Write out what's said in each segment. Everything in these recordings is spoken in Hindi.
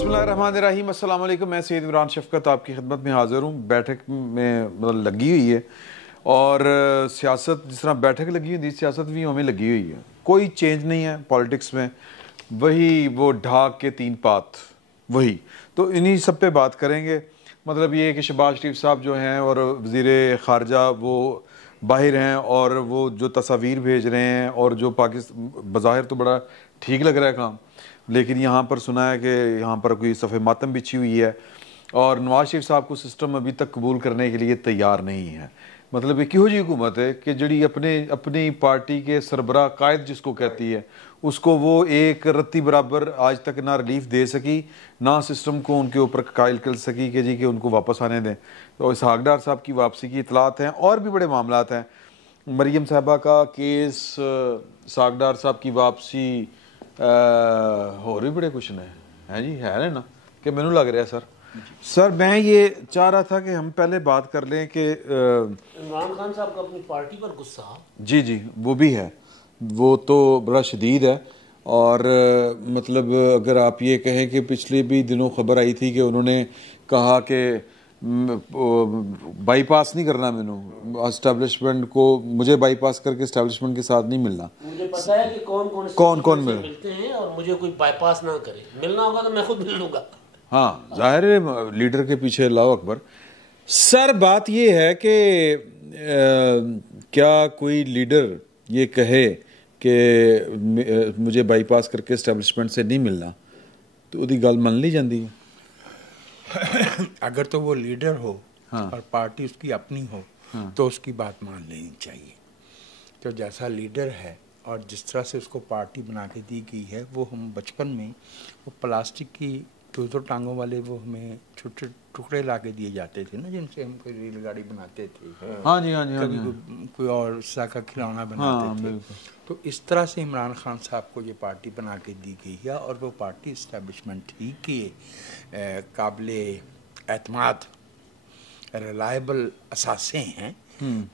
बिस्मिल्लाहिर्रहमानिर्रहीम, अस्सलाम वालेकुम। मैं सैयद इमरान शफकत आपकी खिदमत में हाज़िर हूँ। बैठक में मतलब लगी हुई है और सियासत जिस तरह बैठक लगी हुई थी, सियासत भी हमें लगी हुई है। कोई चेंज नहीं है पॉलिटिक्स में, वही वो ढाक के तीन पात वही। तो इन्हीं सब पे बात करेंगे। मतलब ये कि शहबाज शरीफ साहब जो हैं और वज़ीर ख़ारजा वो बाहर हैं और वो जो तस्वीर भेज रहे हैं और जो पाकिस्तान बज़ाहिर तो बड़ा ठीक लग रहा है काम, लेकिन यहाँ पर सुना है कि यहाँ पर कोई सफ़े मातम बिछी हुई है और नवाज शरीफ साहब को सिस्टम अभी तक कबूल करने के लिए तैयार नहीं है। मतलब एक जी हुकूमत है कि जड़ी अपनी पार्टी के सरबराह कायद जिसको कहती है, उसको वो एक रत्ती बराबर आज तक ना रिलीफ दे सकी, ना सिस्टम को उनके ऊपर कायल कर सकी कि जी कि उनको वापस आने दें। तो इसहाक डार साहब की वापसी की इतलात हैं और भी बड़े मामलात हैं। मरियम साहबा का केस, इसहाक डार साहब की वापसी, होर भी बड़े कुछ ने हैं जी, है ना कि मैनू लग रहा सर मैं ये चाह रहा था कि हम पहले बात कर लें कि इमरान खान साहब का अपनी पार्टी पर गुस्सा। जी वो भी है, वो तो बड़ा शदीद है। और मतलब अगर आप ये कहें कि पिछले भी दिनों खबर आई थी कि उन्होंने कहा कि बाईपास नहीं करना, मैंने एस्टेब्लिशमेंट को, मुझे बाईपास करके एस्टेब्लिशमेंट के साथ नहीं मिलना। मुझे पता है कि कौन मिलते हैं और मुझे कोई बाईपास ना करे, मिलना होगा तो मैं खुद मिल लूंगा। हाँ, जाहिर है लीडर के पीछे अल्लाह अकबर। सर बात ये है कि क्या कोई लीडर ये कहे कि मुझे बाईपास करके एस्टेब्लिशमेंट से नहीं मिलना तो उसकी गल मान ली जाती है? अगर तो वो लीडर हो, हाँ, और पार्टी उसकी अपनी हो, हाँ, तो उसकी बात मान लेनी चाहिए। तो जैसा लीडर है और जिस तरह से उसको पार्टी बना के दी गई है, वो हम बचपन में वो प्लास्टिक की दो टांगों वाले वो हमें छोटे टुकड़े ला के दिए जाते थे ना, जिनसे हम कोई रेलगाड़ी बनाते थे। हाँ जी, हाँ जी, कभी कोई और सा का खिलौना बनाते थे। तो इस तरह से इमरान खान साहब को ये पार्टी बना के दी गई है और वो पार्टी इस्टेब्लिशमेंट ही के काबिल एतमाद रिलायबल असासे हैं।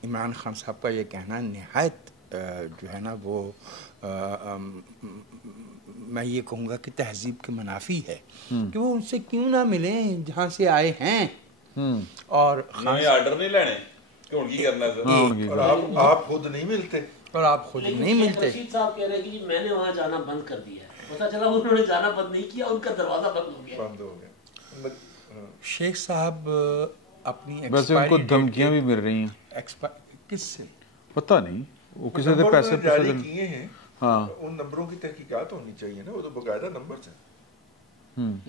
इमरान खान साहब का ये कहना नहायत जो है ना वो मैं ये कहूँगा कि तहजीब के मुनाफी है कि वो उनसे क्यों ना मिले जहाँ से आए हैं और आर्डर नहीं लेने क्यों की करना सर। और आप खुद नहीं मिलते रशीद साहब कह रहे हैं कि मैंने वहाँ जाना बंद कर दिया है। पता चला उन्होंने जाना बंद नहीं किया, उनका दरवाजा बंद हो गया। शेख साहब अपनी वैसे उनको धमकियां भी मिल रही हैं। किससे पता नहीं, वो किसी से पैसे जारी किए हैं। हाँ, उन नंबरों की तहकीकात होनी चाहिए ना, वो तो बकायदा नंबर है।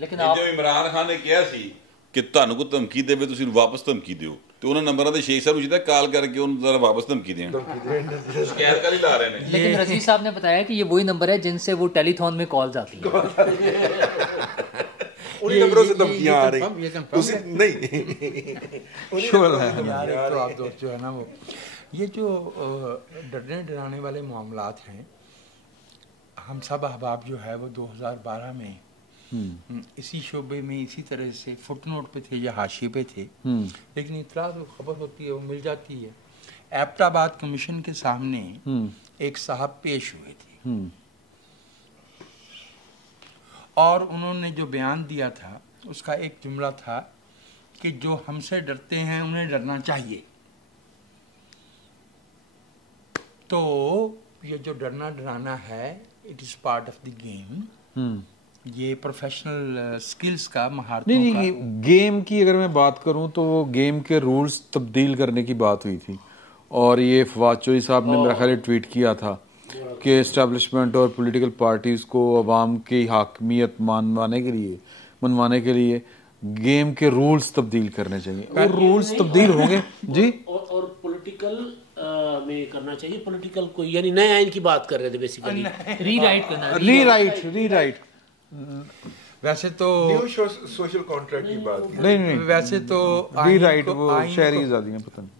लेकिन जो इमरान खान ने कहा सी कि ਤੁਹਾਨੂੰ ਕੋ ਧਮਕੀ ਦੇਵੇ ਤੁਸੀਂ ਵਾਪਸ ਧਮਕੀ ਦਿਓ, ਤੇ ਉਹਨਾਂ ਨੰਬਰਾਂ ਤੇ ਸ਼ੇਖ ਸਾਹਿਬ ਨੂੰ ਜਿੱਦਾਂ ਕਾਲ करके ਉਹਨੂੰ ਜ਼ਰਾ ਵਾਪਸ ਧਮकी दें। ਸ਼ਿਕਾयत कर ही ला रहे हैं। लेकिन रशीद साहब ने बताया कि ये वही नंबर है जिनसे वो टेलीथॉन में कॉल्स आती हैं। उन्हीं नंबरों से धमकियां आ रही उसी नहीं शुक्र है यार। तो आप दोस्त जो है ना वो ये जो डरने डराने वाले मामलात हैं, हम सब अहबाब जो है वो 2012 में इसी शोबे में इसी तरह से फुटनोट पे थे या हाशिए पे थे, लेकिन इतला तो खबर होती है वो मिल जाती है। एबटाबाद कमीशन के सामने एक साहब पेश हुए थे और उन्होंने जो बयान दिया था उसका एक जुमला था कि जो हमसे डरते हैं उन्हें डरना चाहिए। तो ये जो डरना डराना है, it is part of the game. ये प्रोफेशनल स्किल्स का, महारतों नहीं, गेम की अगर मैं बात करूं तो वो गेम के रूल्स तब्दील करने की बात हुई थी और ये फवाद चौधरी साहब ने मेरा ख्याल ट्वीट किया था कि एस्टेब्लिशमेंट और पॉलिटिकल पार्टीज को अवाम की हाकमियत मनवाने के लिए गेम के रूल्स तब्दील करने चाहिए और रूल्स तब्दील होंगे जी। और पॉलिटिकल में करना चाहिए, पॉलिटिकल कोई यानी नए आइन की बात कर रहे थे बेसिकली, रीराइट करना, रीराइट। वैसे तो न्यू सोशल कॉन्ट्रैक्ट की बात नहीं, वैसे तो रीराइट वो शहरी आज़ादियां पता नहीं,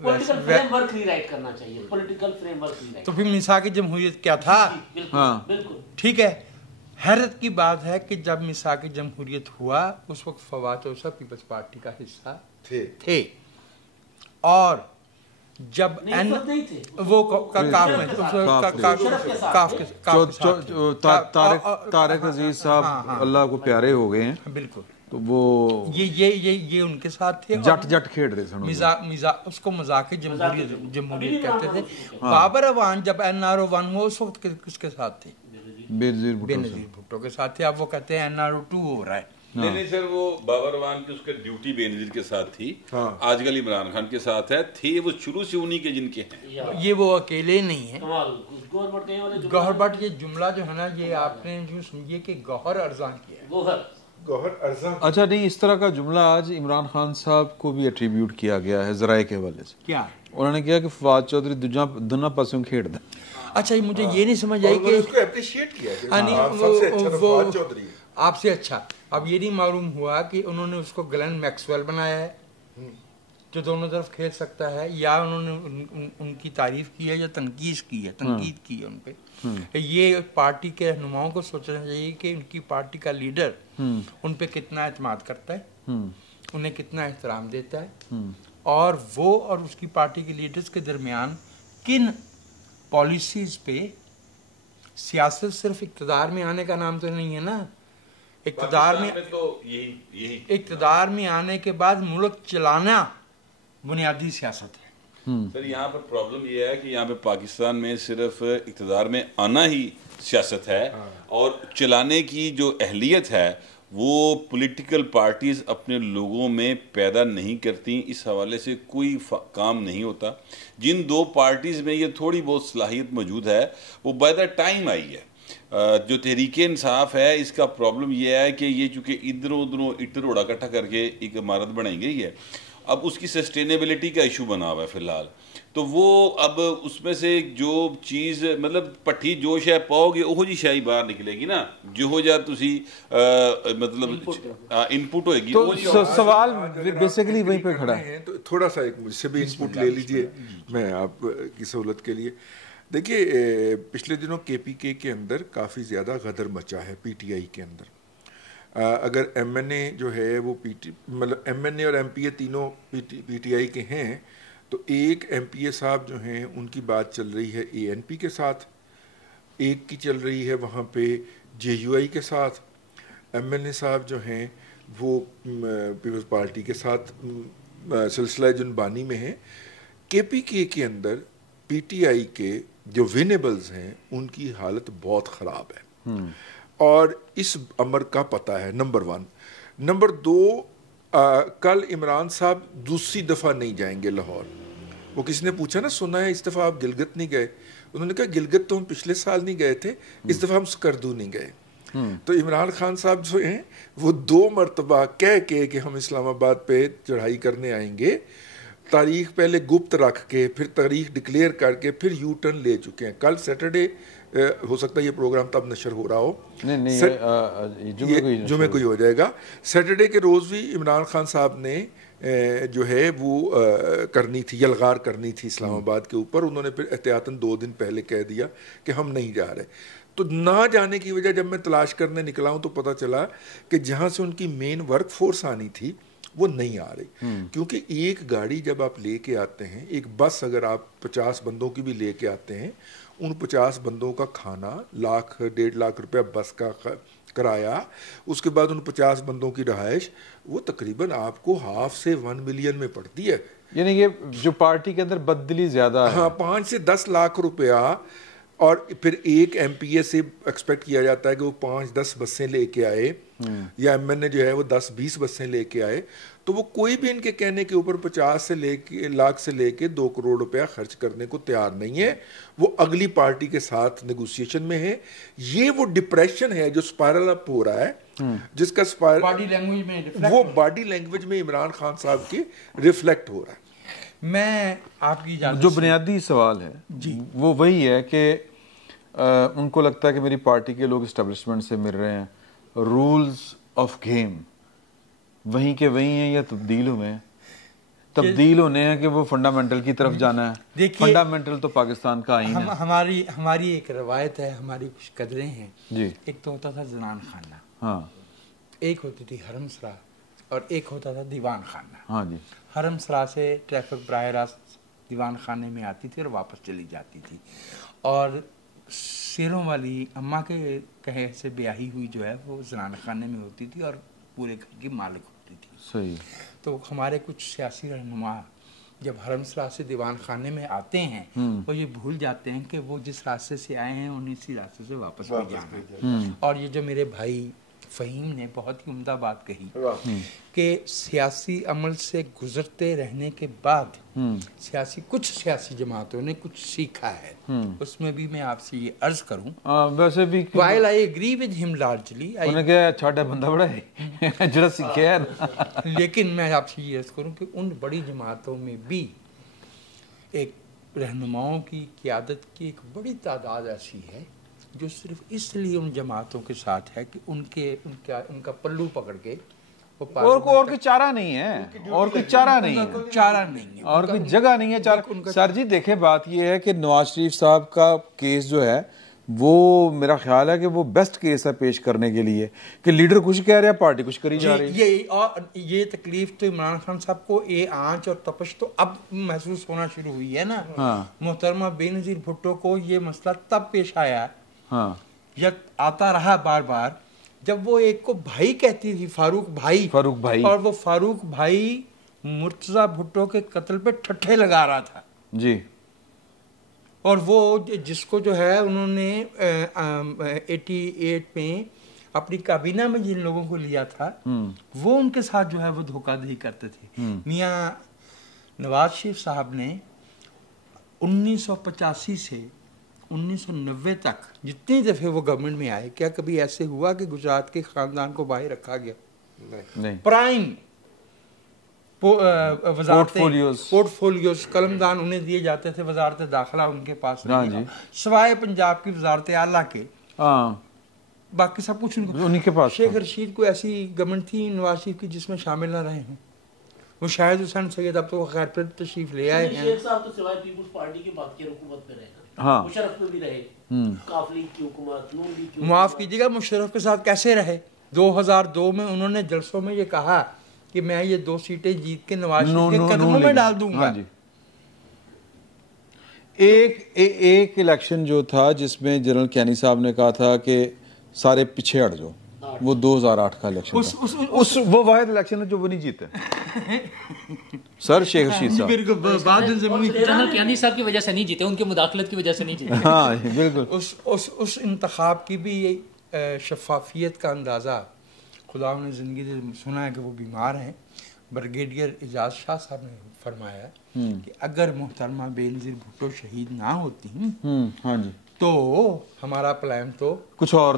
पॉलिटिकल फ्रेमवर्क रीराइट करना चाहिए, पॉलिटिकल फ्रेमवर्क रीराइट। तो फिर मिसाक जमहूरियत क्या था? हाँ बिल्कुल ठीक है। हैरत की बात है कि जब मिसाक जमहूरियत हुआ उस वक्त फवाद चौधरी पीपल्स पार्टी का हिस्सा थे और जब नहीं, एन खुद नहीं थे। वो काफ में तारिक अजीज साहब अल्लाह को प्यारे हो गए हैं, बिल्कुल। तो वो ये उनके साथ थे। जट जट खेड़ रहे थे, उसको मजाक जमहूरियत कहते थे। बाबर अवान जब NRO 1 हुआ उस वक्त किसके साथ थे? बेनजीर भुट्टो के साथ थे। अब वो कहते हैं NRO 2 हो रहा है। नहीं सर, वो बाबर अवान की उसका ड्यूटी बेनजीर के साथ थी। आजकल इमरान खान के साथ है, थे वो शुरू से उन्हीं के जिनके हैं। ये वो अकेले नहीं है। गौहर ये जुमला जो है ना, ये आपने जो समझिए कि गौहर अर्जान किया है। गौहर अर्जान। अच्छा, नहीं, इस तरह का जुमला आज इमरान खान साहब को भी एट्रीब्यूट किया गया है ज़राए के हवाले से। क्या उन्होंने किया कि फवाद चौधरी दुना पासों खेड़ दे। अच्छा, मुझे ये नहीं समझ आई कि उसको एप्रिशिएट किया कि वो चौधरी आपसे अच्छा। अब ये नहीं मालूम हुआ कि उन्होंने उसको ग्लेन मैक्सवेल बनाया है जो दोनों तरफ खेल सकता है, या उन्होंने उनकी तारीफ की है या तनकीद की है उन पे। ये पार्टी के रहनुमाओं को सोचना चाहिए कि उनकी पार्टी का लीडर उन पे कितना एतमाद करता है, उन्हें कितना एहतराम देता है, और वो और उसकी पार्टी के लीडर्स के दरमियान किन पॉलिसीज पे। सियासत सिर्फ इक़्तिदार में आने का नाम तो नहीं है ना। इक़्तिदार में तो यही इक़्तिदार में आने के बाद मुल्क चलाना बुनियादी सियासत है। सर, यहाँ पर प्रॉब्लम ये है कि यहाँ पे पाकिस्तान में सिर्फ इक़्तिदार में आना ही सियासत है, और चलाने की जो अहलियत है वो पॉलिटिकल पार्टीज अपने लोगों में पैदा नहीं करती। इस हवाले से कोई काम नहीं होता। जिन दो पार्टीज में ये थोड़ी बहुत सलाहियत मौजूद है वो बाय द टाइम आई है। जो तहरीक इंसाफ है, इसका प्रॉब्लम ये है कि ये चूँकि इधरों उधरों इटर उड़ा इकट्ठा करके एक इमारत बनाई गई है, अब उसकी सस्टेनेबिलिटी का इशू बना हुआ है फिलहाल। तो वो अब उसमें से जो चीज़ मतलब पट्टी जो शाय पाओगे वो जी शाही बाहर निकलेगी ना, जो जा तुसी मतलब इनपुट होएगी। तो सवाल बेसिकली वहीं पे खड़ा है। तो थोड़ा सा एक मुझसे भी इनपुट ले लीजिए, मैं आपकी सहूलत के लिए। देखिए, पिछले दिनों KPK के अंदर काफ़ी ज़्यादा गदर मचा है PTI के अंदर। अगर MNA जो है वो मतलब MNA और MPA तीनों PTI के हैं, तो एक MPA साहब जो हैं उनकी बात चल रही है ANP के साथ, एक की चल रही है वहाँ पे JUI के साथ, MNA साहब जो हैं वो पीपल्स पार्टी के साथ सिलसिला जुनबानी में है। KPK के अंदर PTI के जो विनेबल्स हैं उनकी हालत बहुत ख़राब है, और इस अमर का पता है, नंबर 1। नंबर 2, कल इमरान साहब दूसरी दफ़ा नहीं जाएंगे लाहौर। वो किसी ने पूछा ना, सुना है इस दफ़ा आप गिलगित नहीं गए? उन्होंने कहा गिलगित तो हम पिछले साल नहीं गए थे, इस दफ़ा हम स्कर्दू नहीं गए। तो इमरान खान साहब जो हैं वो 2 मरतबा कह के कि हम इस्लामाबाद पे चढ़ाई करने आएंगे, तारीख पहले गुप्त रख के फिर तारीख डिक्लेयर करके फिर यू टर्न ले चुके हैं। कल सैटरडे हो सकता है ये प्रोग्राम तब नशर हो रहा हो, जुमे को ही हो जाएगा। सैटरडे के रोज़ भी इमरान खान साहब ने जो है वो करनी थी, यलगार करनी थी इस्लामाबाद के ऊपर। उन्होंने फिर एहतियातन 2 दिन पहले कह दिया कि हम नहीं जा रहे। तो ना जाने की वजह जब मैं तलाश करने निकला हूँ तो पता चला कि जहाँ से उनकी मेन वर्क फोर्स आनी थी वो नहीं आ रही, क्योंकि एक गाड़ी जब आप लेके आते हैं, एक बस अगर आप 50 बंदों की भी लेके आते हैं, उन 50 बंदों का खाना 1.5 लाख रुपया बस का किराया, उसके बाद उन 50 बंदों की रहाइश, वो तकरीबन आपको ½ से 1 मिलियन में पड़ती है। यानी ये जो पार्टी के अंदर बददिली ज्यादा है। हाँ, 5 से 10 लाख रुपया। और फिर एक MPA से एक्सपेक्ट किया जाता है कि वो 5-10 बसें लेके आए, या MNA जो है वो 10-20 बसें लेके आए, तो वो कोई भी इनके कहने के ऊपर 50 लाख से लेके 2 करोड़ रुपया खर्च करने को तैयार नहीं है। वो अगली पार्टी के साथ नेगोशिएशन में है। ये वो डिप्रेशन है जो स्पायरल अप हो रहा है, जिसका बॉडी लैंग्वेज में वो बॉडी लैंग्वेज में इमरान खान साहब की रिफ्लेक्ट हो रहा है। मैं आपकी जो बुनियादी सवाल है जी वो वही है कि उनको लगता है कि मेरी पार्टी के लोग इस्टेब्लिशमेंट से मिल रहे हैं, रूल्स ऑफ गेम वहीं के वहीं हैं या तब्दील हुए हैं? तब्दील होने हैं कि वो फंडामेंटल की तरफ जाना है। देखिए, फंडामेंटल तो पाकिस्तान का आईन है। हमारी एक रवायत है, हमारी कुछ कदरें हैं जी। एक तो होता था जनान खाना, हाँ, एक होती थी हरमसरा, और एक होता था दीवान खाना। हाँ जी। हरमसरा से ट्रैफिक बराह रास्त दीवान खाने में आती थी और वापस चली जाती थी। और शेरों वाली अम्मा के कहे से ब्याही हुई जो है वो जनाना खाने में होती थी और पूरे घर की मालिक होती थी। सही। तो हमारे कुछ सियासी रहनुमा जब हरमसराज से दीवान खाने में आते हैं वो ये भूल जाते हैं कि वो जिस रास्ते से आए हैं उन्हीं इसी रास्ते से वापस भी जाना है। और ये जो मेरे भाई फ़हीम ने बहुत ही उम्दा बात कही कि सियासी अमल से गुजरते रहने के बाद कुछ सियासी जमातों ने कुछ सीखा है। उसमें भी मैं आपसे ये अर्ज करूं, वैसे भी while I agree with him largely, उन्हें क्या छोटा बंदा बड़ा है जरा सीखे है। लेकिन मैं आपसे ये अर्ज करूं कि उन बड़ी जमातों में भी एक रहनुमाओं की क़यादत की एक बड़ी तादाद ऐसी है जो सिर्फ इसलिए उन जमातों के साथ है कि उनका पल्लू पकड़ के और कोई चारा नहीं है, और कोई चारा नहीं है, चारा नहीं है, और कोई जगह नहीं है चारा। सर जी देखे, बात ये है कि नवाज शरीफ साहब का केस जो है वो मेरा ख्याल है कि वो बेस्ट केस है पेश करने के लिए कि लीडर कुछ कह रहा है, पार्टी कुछ करी जा रही है। ये तकलीफ तो इमरान खान साहब को ये आंच और तपश तो अब महसूस होना शुरू हुई है ना। मोहतरमा बेनजीर भुट्टो को ये मसला तब पेश आया है, या आता रहा बार बार, जब वो एक को भाई कहती थी, फारूक भाई, और वो फारूक भाई मुर्तजा भुट्टो के कत्ल पे ठट्ठे लगा रहा था जी। और वो जिसको जो है उन्होंने 88 में अपनी काबीना में जिन लोगों को लिया था वो उनके साथ जो है वो धोखाधड़ी करते थे। मियाँ नवाज शरीफ साहब ने 1985 से 1990 तक जितनी दफे वो गवर्नमेंट में आए, क्या कभी ऐसे हुआ कि गुजरात के खानदान को बाहर रखा गया? नहीं। प्राइम पोर्टफोलियोज कलमदान उन्हें दिए जाते थे, वजारत दाखिला उनके पास नहीं था, सवाए पंजाब की वजारत आला के, बाकी सब कुछ उन्हीं के पास। शेख रशीद को ऐसी गवर्नमेंट थी नवाज शरीफ की जिसमें शामिल ना रहे हैं। वो शायद हुसैन सैयद अब तो खैर फिर तशरीफ ले आए हैं। शेख साहब तो सिवाय पीपल्स पार्टी के बाकी हुकूमत में रहे ना, मुशर्रफ में भी रहे, काफ लीग की हुकूमत, नून लीग की। माफ कीजिएगा, मुशर्रफ के साथ कैसे रहे? 2002 में उन्होंने जलसों में ये कहा कि मैं ये 2 सीटें जीत के नवाज शरीफ के कदमों में डाल दूंगा। एक इलेक्शन जो था जिसमें जनरल कैनी साहब ने कहा था कि सारे पीछे हट जाओ, वो 2008 का इलेक्शन था। वो वाहिद इलेक्शन है जो वो नहीं जीते सर। शेख रशीद साहब जनरल कैनी साहब की वजह से नहीं जीते, उनकी मुदाखलत की वजह से नहीं जीते। हाँ बिल्कुल। उस इंतखाब की भी शफाफियत का अंदाज़ा खुदा ने ज़िंदगी से सुना है कि वो बीमार हैं। ब्रिगेडियर एजाज शाह साहब ने फरमाया कि अगर मोहतरमा बेनज़ीर भुट्टो शहीद ना होती हाँ जी तो हमारा प्लान तो कुछ और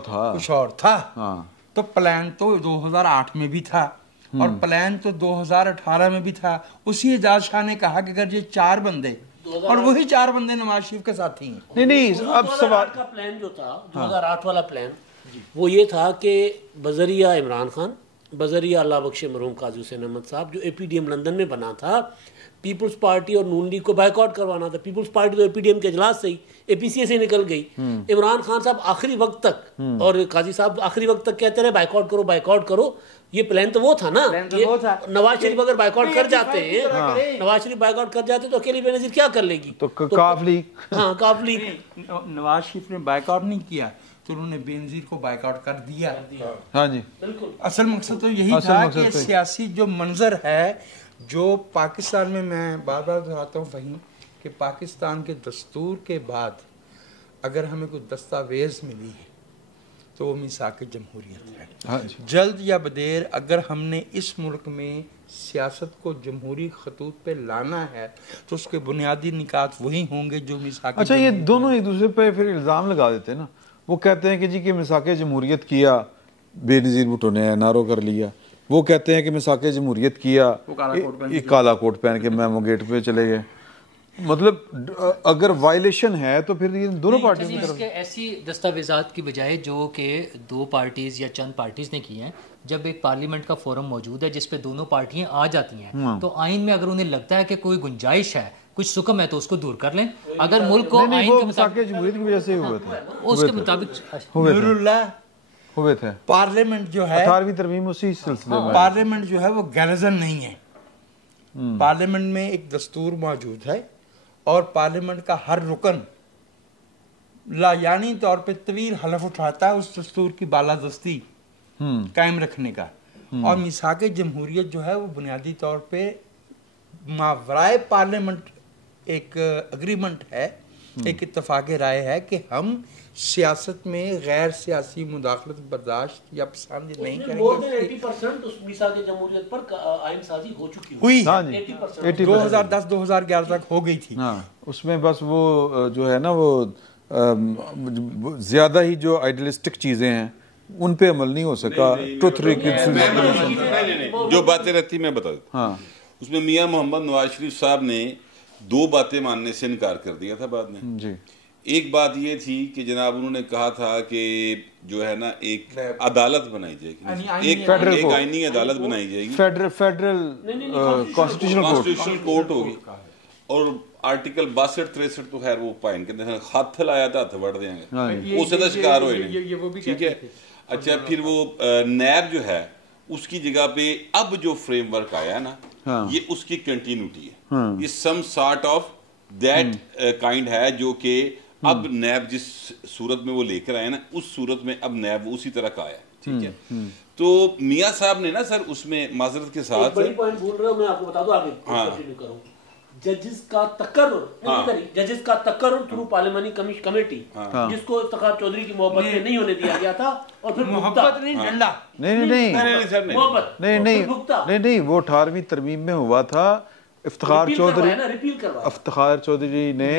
था। हाँ। तो प्लान तो 2008 में भी था और प्लान तो 2018 में भी था। उसी एजाज शाह ने कहा कि अगर ये 4 बंदे और वही 4 बंदे नवाज शरीफ के साथी हैं। नहीं अब सवाल का प्लान जो था 2008 वाला प्लान वो ये था कि बजरिया इमरान खान, बजरिया अल्लाह बख्शे मरहूम काजी हुसैन अहमद साहब, जो एपीडीएम लंदन में बना था, पीपल्स पार्टी और नून लीग को बायकॉट करवाना था। पीपल्स पार्टी तो एपीडीएम के इजलास से ही एपीसीए से निकल गई। इमरान खान साहब आखिरी वक्त तक और काजी साहब आखिरी वक्त तक कहते रहे बायकॉट करो। ये प्लान तो वो था ना। नवाज शरीफ अगर बायकॉट कर जाते हैं, नवाज शरीफ बायकॉट कर जाते तो अकेली बेनजीर क्या कर लेगी? तो काफ लीग नवाज शरीफ ने बायकॉट नहीं किया तो उन्होंने बेनजीर को बायकॉट कर दिया। हाँ जी बिल्कुल। असल मकसद तो यही था कि सियासी जो मंजर है जो पाकिस्तान में, मैं बार बार दोहराता हूँ फ़हीम, कि पाकिस्तान के दस्तूर के बाद अगर हमें कोई दस्तावेज मिली है तो वो मीसाक जमहूरियत है। हाँ जल्द या बदेर अगर हमने इस मुल्क में सियासत को जमहूरी खतूत पे लाना है तो उसके बुनियादी निकात वही होंगे जो मीसाक। अच्छा, ये दोनों एक दूसरे पे फिर इल्ज़ाम लगा देते हैं ना। वो कहते हैं कि जी कि मिसाक जमहूरियत किया, बेनज़ीर भुट्टो ने नारो कर लिया। वो कहते हैं कि मिसाक जमहूरियत किया, काला कोट पहन के मैमो गेट पे चले गए। मतलब अगर वायलेशन है तो फिर ये दोनों पार्टियों की तरफ ऐसी दस्तावेजात की बजाय जो कि 2 पार्टीज या चंद पार्टीज ने की हैं, जब एक पार्लियामेंट का फोरम मौजूद है जिसपे दोनों पार्टियां आ जाती हैं तो आइन में अगर उन्हें लगता है कि कोई गुंजाइश है, कुछ सुकम है, तो उसको दूर कर लें। अगर मुल्क को आइन के मुताबिक जमहूरियत की वजह से हुए थे, उसके मुताबिक हुए थे। पार्लियामेंट जो है 18वीं तरमीम उसी सिलसिले में। पार्लियामेंट जो है वो गैरजन नहीं है। पार्लियामेंट में एक दस्तूर मौजूद है और पार्लियामेंट का हर रुकन लायानी तौर पे तवील हलफ उठाता है उस दस्तूर की बालादस्ती कायम रखने का। और मिसाक जमहूरियत जो है वो बुनियादी तौर पे मावराए पार्लियामेंट एक एग्रीमेंट है, एक इत्तफाक राय है कि हम सियासत में गैर सियासी मुदाखलत बर्दाश्त या पसंद नहीं करेंगे। मोर देन 80% उस मिसाक जमहूरियत पर आइन साजी हो चुकी हुई, 80% 2010-2011 तक हो गई थी। हाँ, उसमें बस वो जो है ना वो ज्यादा ही जो आइडियलिस्टिक चीजें हैं उन पे अमल नहीं हो सका। ट्रुथ जो बातें रहती मैं बता देता। हाँ, उसमें मियां मोहम्मद नवाज शरीफ साहब ने 2 बातें मानने से इनकार कर दिया था बाद में जी। एक बात ये थी कि जनाब उन्होंने कहा था कि जो है ना एक अदालत बनाई जाएगी, एक आईनी अदालत बनाई जाएगी, फेडरल कॉन्स्टिट्यूशनल कोर्ट होगी। और आर्टिकल 62-63 तो खैर वो पाइन के हाथ लाया था, हाथ बढ़ देंगे उससे तो शिकार हो नहीं, ठीक है। अच्छा, फिर वो नैब जो है उसकी जगह पे अब जो फ्रेमवर्क आया ना, ये उसकी कंटिन्यूटी है, ये some sort of that kind है, जो कि अब नैब जिस सूरत में वो लेकर आए ना, उस सूरत में अब नैब उसी तरह का आया, ठीक है। तो मियां साहब ने ना सर उसमें माजरत के साथ बड़ी पॉइंट भूल रहे हो, मैं आपको बता दूं, आगे कंटिन्यू करूं। जजेस का तकर्रुर थ्रू पार्लियामानी कमेटी, जिसको इफ्तिखार चौधरी की मोहब्बत में नहीं होने दिया गया था, और फिर मोहब्बत नहीं डंडा नहीं, वो 18वीं तरमीम में हुआ था। इफ्तिखार चौधरी ने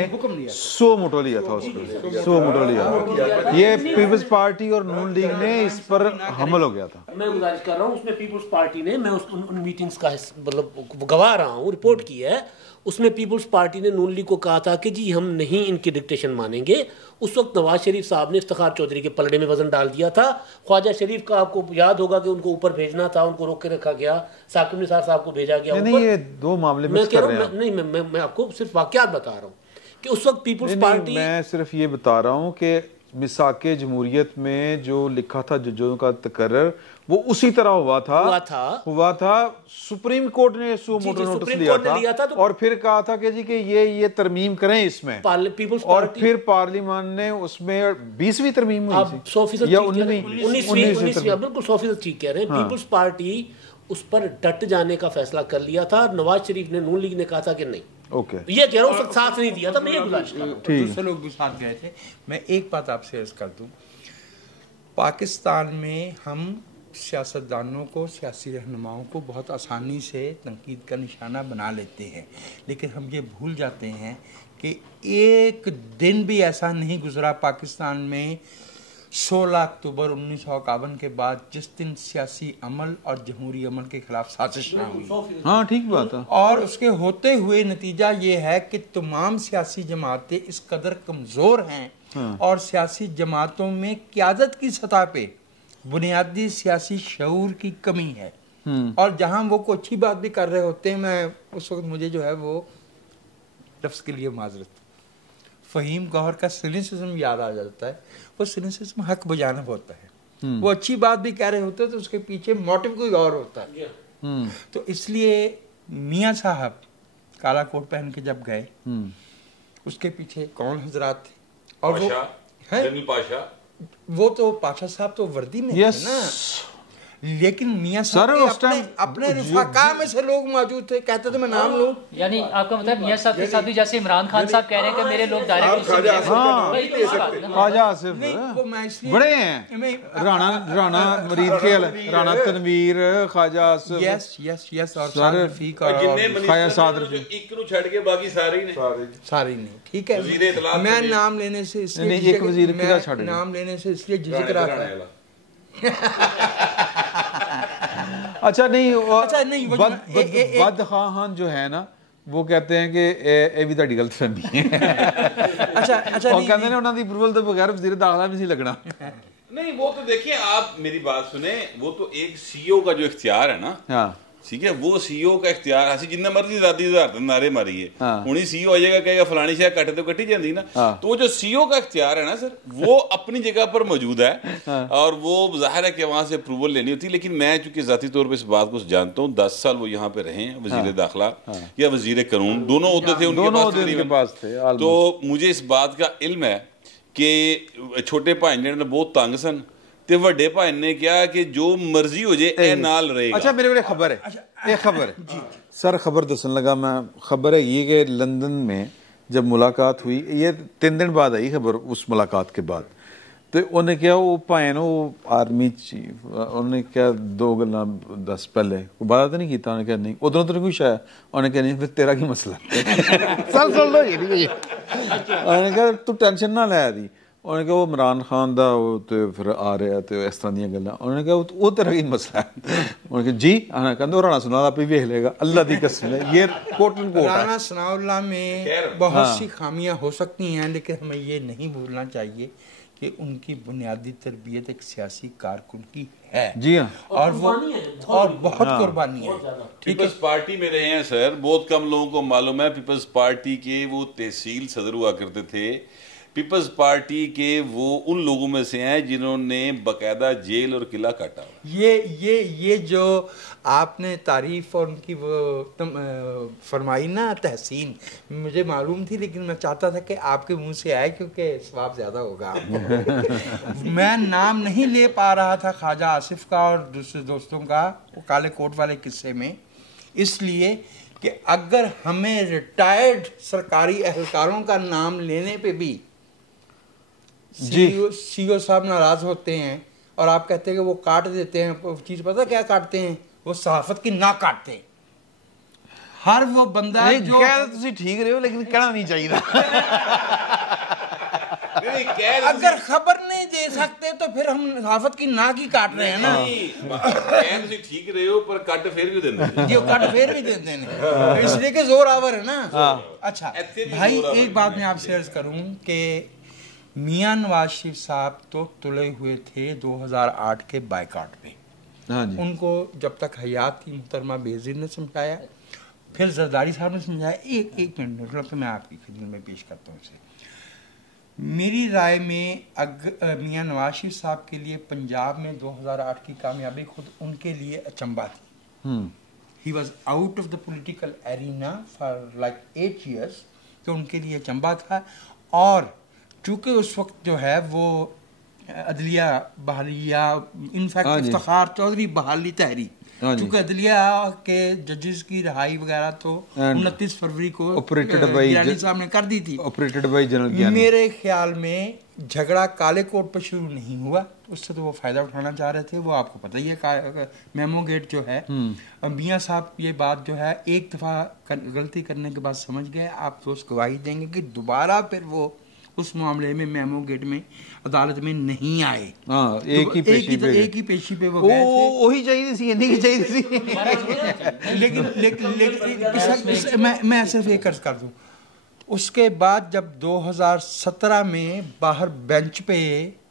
100 मुटो लिया था उसको, 100 मुटो लिया था। ये पीपल्स पार्टी और नून लीग ने इस पर हमल हो गया था। मैं गुजारिश कर रहा हूँ, उसमें पीपल्स पार्टी ने, मैं उन मीटिंग्स का मतलब गवाह रहा हूँ, रिपोर्ट की है, उसमें पीपल्स पार्टी ने नून लीग को कहा था कि जी हम नहीं इनकी डिक्टेशन मानेंगे। उस वक्त नवाज शरीफ साहब ने इफ्तिखार चौधरी के पलड़े में वजन डाल दिया था। ख्वाजा शरीफ का आपको याद होगा कि उनको ऊपर भेजना था, उनको रोक के रखा गया, साकिब निसार साहब को भेजा गया। नहीं, ये 2 मामले में कर रहे हैं। नहीं, मैं आपको सिर्फ वाकयात बता रहा हूँ कि उस वक्त पीपल्स पार्टी, मैं सिर्फ ये बता रहा हूँ कि मिसाके जमहूरियत में जो लिखा था जजों का तकर्रर, वो उसी तरह हुआ था। सुप्रीम कोर्ट ने 100 मोटर नोटिस लिया था, और फिर कहा था कि जी कि ये तरमीम करें इसमें, और फिर पार्लियामान ने उसमें 20वीं तरमीम हुई थी या 19वीं, बिल्कुल 100% ठीक कह रहे हैं। पीपल्स पार्टी उस पर डट जाने का फैसला कर लिया था। नवाज शरीफ ने, नून लीग ने कहा था कि नहीं, ओके, ये कह रहा हूँ, साथ नहीं दिया था। मैं ये गुजारिश कर रहा हूं, दूसरे लोग भी साथ गए थे। मैं एक बात आपसे अर्ज कर दूं, पाकिस्तान में हम सियासतदानों को, सियासी रहनुमाओं को बहुत आसानी से तनकीद का निशाना बना लेते हैं, लेकिन हम ये भूल जाते हैं कि एक दिन भी ऐसा नहीं गुजरा पाकिस्तान में 16 अक्टूबर 1951 के बाद जिस दिन सियासी अमल और जमहूरी अमल के खिलाफ साजिश ना हुई। हाँ, ठीक बात है। और उसके होते हुए नतीजा ये है कि तमाम सियासी जमातें इस कदर कमज़ोर हैं, और सियासी जमातों में क़यादत की सतह पे बुनियादी सियासी शऊर की कमी है। और जहां वो कोई अच्छी बात भी कर रहे होते हैं, मैं उस वक्त मुझे जो है वो लफ्ज़ के लिए माजरत, फ़हीम गौहर का सिनिसिज्म याद आ जाता है। वो सिनिसिज्म हक बजानब होता है। वो अच्छी बात भी कह रहे होते हैं तो उसके पीछे मोटिव कोई और होता है। तो इसलिए मियाँ साहब काला कोट पहन के जब गए, उसके पीछे कौन हजरात थे, और वो है वो तो पाशा साहब तो वर्दी में थे ना, लेकिन मियां साहब अपने रफाका में से लोग मौजूद थे, कहते थे मैं नाम लूं। यानी आपका मतलब मियां साहब के साथ भी जैसे इमरान खान साहब कह रहे हैं कि मेरे लोग डायरेक्ट ख्वाजा आसिफ बड़े हैं, राणा मरीद खेल, राणा तनवीर, ख्वाजा आसिफ, यस और रफीक और ख्वाजा साद रफीक, एक को छड़ के बाकी सारे नहीं, ठीक है। मैं नाम लेने से इसलिए एक वजीर किधर छड़ नाम लेने से इसलिए झिझक रहा था। अच्छा नहीं, बद खान जो है ना, वो कहते हैं कि ਇਹ ਵੀ ਤੁਹਾਡੀ ਗਲਤਫਹਿਮੀ ਹੈ। अच्छा ਉਹ ਕਹਿੰਦੇ ਨੇ ਉਹਨਾਂ ਦੀ ਅਪਰੂਵਲ ਤੋਂ ਬਗੈਰ ਵਜ਼ੀਰ ਦਾਖਲਾ भी नहीं लगना। नहीं, वो तो देखिए, आप मेरी बात सुने, वो तो एक सीईओ का जो इख्तियार है ना, ठीक है, वो सीईओ का इख्तियार है, जिन्ना मर्जी आजादी नारे मारिए, हुणी सीईओ आ जाएगा, कहेगा फलानी शायद कट तो कटी जाती ना। तो वो जो सीईओ का इख्तियार है ना सर, वो अपनी जगह पर मौजूद है और वो जाहिर है कि वहां से अप्रूवल लेनी होती है। लेकिन मैं चूंकि जाती तौर पर इस बात को जानता हूँ, 10 साल वो यहाँ पे रहे हैं, वजीर दाखिला या वजीर कानून, दोनों ओहदे थे उनके पास, तो मुझे इस बात का इल्म है कि छोटे भाई ने बहुत तंग सन ते वड्डे भाई ने कहा कि जो मर्जी हो जाए ए नाल रहेगा। अच्छा मेरे को खबर है, एक खबर है सर, खबर दसन लगा मैं, खबर है ये कि लंदन में जब मुलाकात हुई, ये 3 दिन बाद आई खबर, उस मुलाकात के बाद तो उन्हें क्या, वो भाई ना वो आर्मी चीफ, उन्हें क्या 2 गल्लां दस पहले बात तो नहीं किया, उन्हें क्या नहीं उधरों तो कुछ आया, उन्हें क्या नहीं फिर तेरा की मसला चल सुन लो ये नहीं, उन्हें क्या तू टेंशन ना लै दी, उन्होंने कहा वो इमरान खान दा वो तो फिर आ रहा तो इस तरह दी गल्लां, उन्होंने कहा वो तेरा की मसला है, उन्होंने कहा जी हाँ, कहते राणा सनाउल्लाह आप ही वेख लेगा, अल्लाह की कसम है ये quote and quote. Rana Sanaullah में बहुत सी खामियां हो सकती हैं, लेकिन हमें ये नहीं भूलना चाहिए कि उनकी बुनियादी तरबियत एक सियासी कारकुन की है। जी हाँ, और वो और बहुत कुर्बानी है। पीपल्स पार्टी में रहे हैं सर, बहुत कम लोगों को मालूम है पीपल्स पार्टी के वो तहसील सदर हुआ करते थे, पीपल्स पार्टी के वो उन लोगों में से हैं जिन्होंने बकायदा जेल और किला काटा। ये जो आपने तारीफ और उनकी वो फरमाई ना तहसीन, मुझे मालूम थी, लेकिन मैं चाहता था कि आपके मुंह से आए क्योंकि सवाब ज्यादा होगा। मैं नाम नहीं ले पा रहा था ख्वाजा आसिफ का और दूसरे दोस्तों का वो काले कोट वाले किस्से में, इसलिए कि अगर हमें रिटायर्ड सरकारी एहलकारों का नाम लेने पे भी सीईओ साहब नाराज होते हैं और आप कहते हैं कि वो काट देते हैं, चीज पता क्या काटते हैं, वो सहाफत की ना काटते हैं। हर वो बंदा जो ठीक रहे हो लेकिन कहना नहीं चाहिए अगर खबर नहीं दे सकते तो फिर हम सहाफत की ना की काट रहे हैं ना। ठीक रहे हो पर कट फिर भी देते जो कट फिर भी देते हैं, इसलिए कि जोर आवर है ना। अच्छा भाई, एक बात मैं आपसे अर्ज करूं कि मियां नवाज शरीफ साहब तो तुले हुए थे 2008 के बाइकआउट पे। हाँ जी। उनको जब तक हयात थी मुहतरमा बेनज़ीर ने समझाया, फिर जरदारी साहब ने समझाया। एक मिनट मतलब मैं आपकी खिदमत में पेश करता हूँ इसे। मेरी राय में मियां नवाज शरीफ साहब के लिए पंजाब में 2008 की कामयाबी खुद उनके लिए अचंबा थी। He was out of the political arena for like 8 years, तो उनके लिए अचंबा था। और चूँकि उस वक्त जो है वो अदलिया बहालिया, इनफैक्ट इफ्तिखार चौधरी बहाली तहरीक, चूँकि अदलिया के जजेस की रिहाई वगैरह तो 29 फरवरी को गिलानी साहब ने कर दी थी, ऑपरेटेड बाय जनरल गिलानी। मेरे ख्याल में झगड़ा काले कोट पर शुरू नहीं हुआ, उससे तो वो फायदा उठाना चाह रहे थे, वो आपको पता ही है मेमो गेट जो है। मियां साहब ये बात जो है एक दफ़ा गलती करने के बाद समझ गए, आप तो उस गवाही देंगे कि दोबारा फिर वो उस मामले में मेमो गेट में अदालत में नहीं आए। एक ही पेशी पे वो गए थे। वही चाहिए थी, नहीं चाहिए थी। लेकिन मैं सिर्फ एक अर्ज कर दूं, उसके बाद जब 2017 में बाहर बेंच पे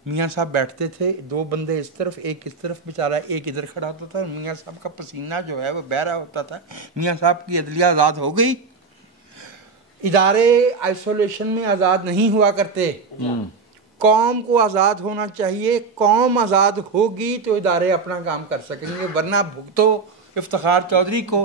मियां साहब बैठते थे, 2 बंदे इस तरफ एक इस तरफ, बेचारा एक इधर खड़ा होता था, मियां साहब का पसीना जो है वो बह रहा होता था। मियां साहब की अदलिया आज़ाद हो गई। इदारे आइसोलेशन में आज़ाद नहीं हुआ करते, कौम को आज़ाद होना चाहिए। कौम आज़ाद होगी तो इदारे अपना काम कर सकेंगे, वरना भुगतो इफ्तिखार चौधरी को।